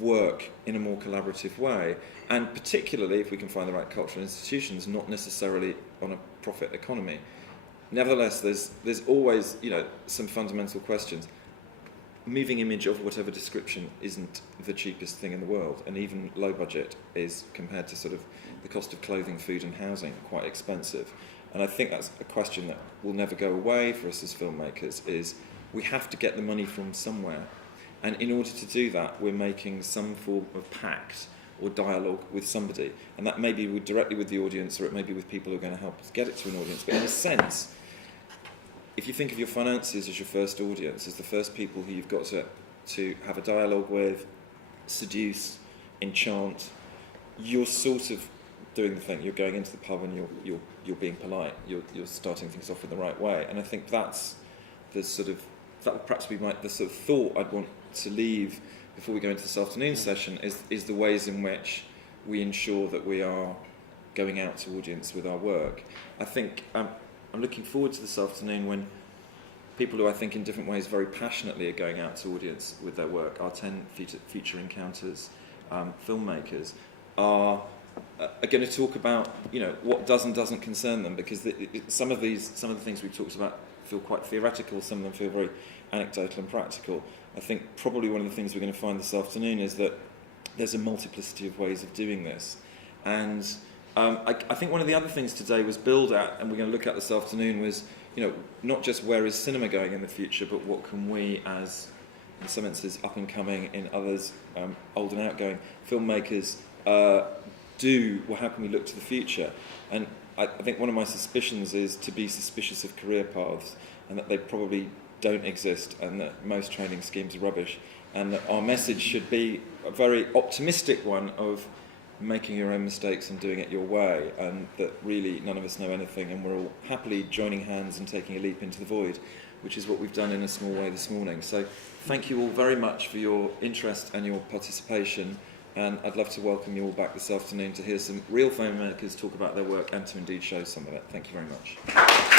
work in a more collaborative way, and particularly if we can find the right cultural institutions, not necessarily on a profit economy. Nevertheless, there's always some fundamental questions. moving image of whatever description isn't the cheapest thing in the world, and even low budget is, compared to sort of the cost of clothing, food and housing, quite expensive. And I think that's a question that will never go away for us as filmmakers, is we have to get the money from somewhere. And in order to do that, we're making some form of pact or dialogue with somebody. And that may be directly with the audience, or it may be with people who are going to help us get it to an audience. But in a sense, if you think of your finances as your first audience, as the first people who you've got to have a dialogue with, seduce, enchant, you're sort of doing the thing. You're going into the pub and you're being polite. You're starting things off in the right way. And I think that's the sort of, that would perhaps be the sort of thought I'd want to leave before we go into this afternoon session, is the ways in which we ensure that we are going out to audience with our work. I think I'm looking forward to this afternoon when people who I think in different ways very passionately are going out to audience with their work, our 10 feature encounters filmmakers, are going to talk about, you know, what does and doesn't concern them, because some of the things we've talked about feel quite theoretical, some of them feel very anecdotal and practical. I think probably one of the things we're going to find this afternoon is that there's a multiplicity of ways of doing this. And I think one of the other things today was build at, and we're going to look at this afternoon, was, you know, not just where is cinema going in the future, but what can we, as in some instances up and coming, in others old and outgoing filmmakers, do, well, how can we look to the future? And I think one of my suspicions is to be suspicious of career paths, and that they probably don't exist, and that most training schemes are rubbish, and that our message should be a very optimistic one of making your own mistakes and doing it your way, and that really none of us know anything, and we're all happily joining hands and taking a leap into the void, which is what we've done in a small way this morning. So thank you all very much for your interest and your participation, and I'd love to welcome you all back this afternoon to hear some real filmmakers talk about their work and to indeed show some of it. Thank you very much.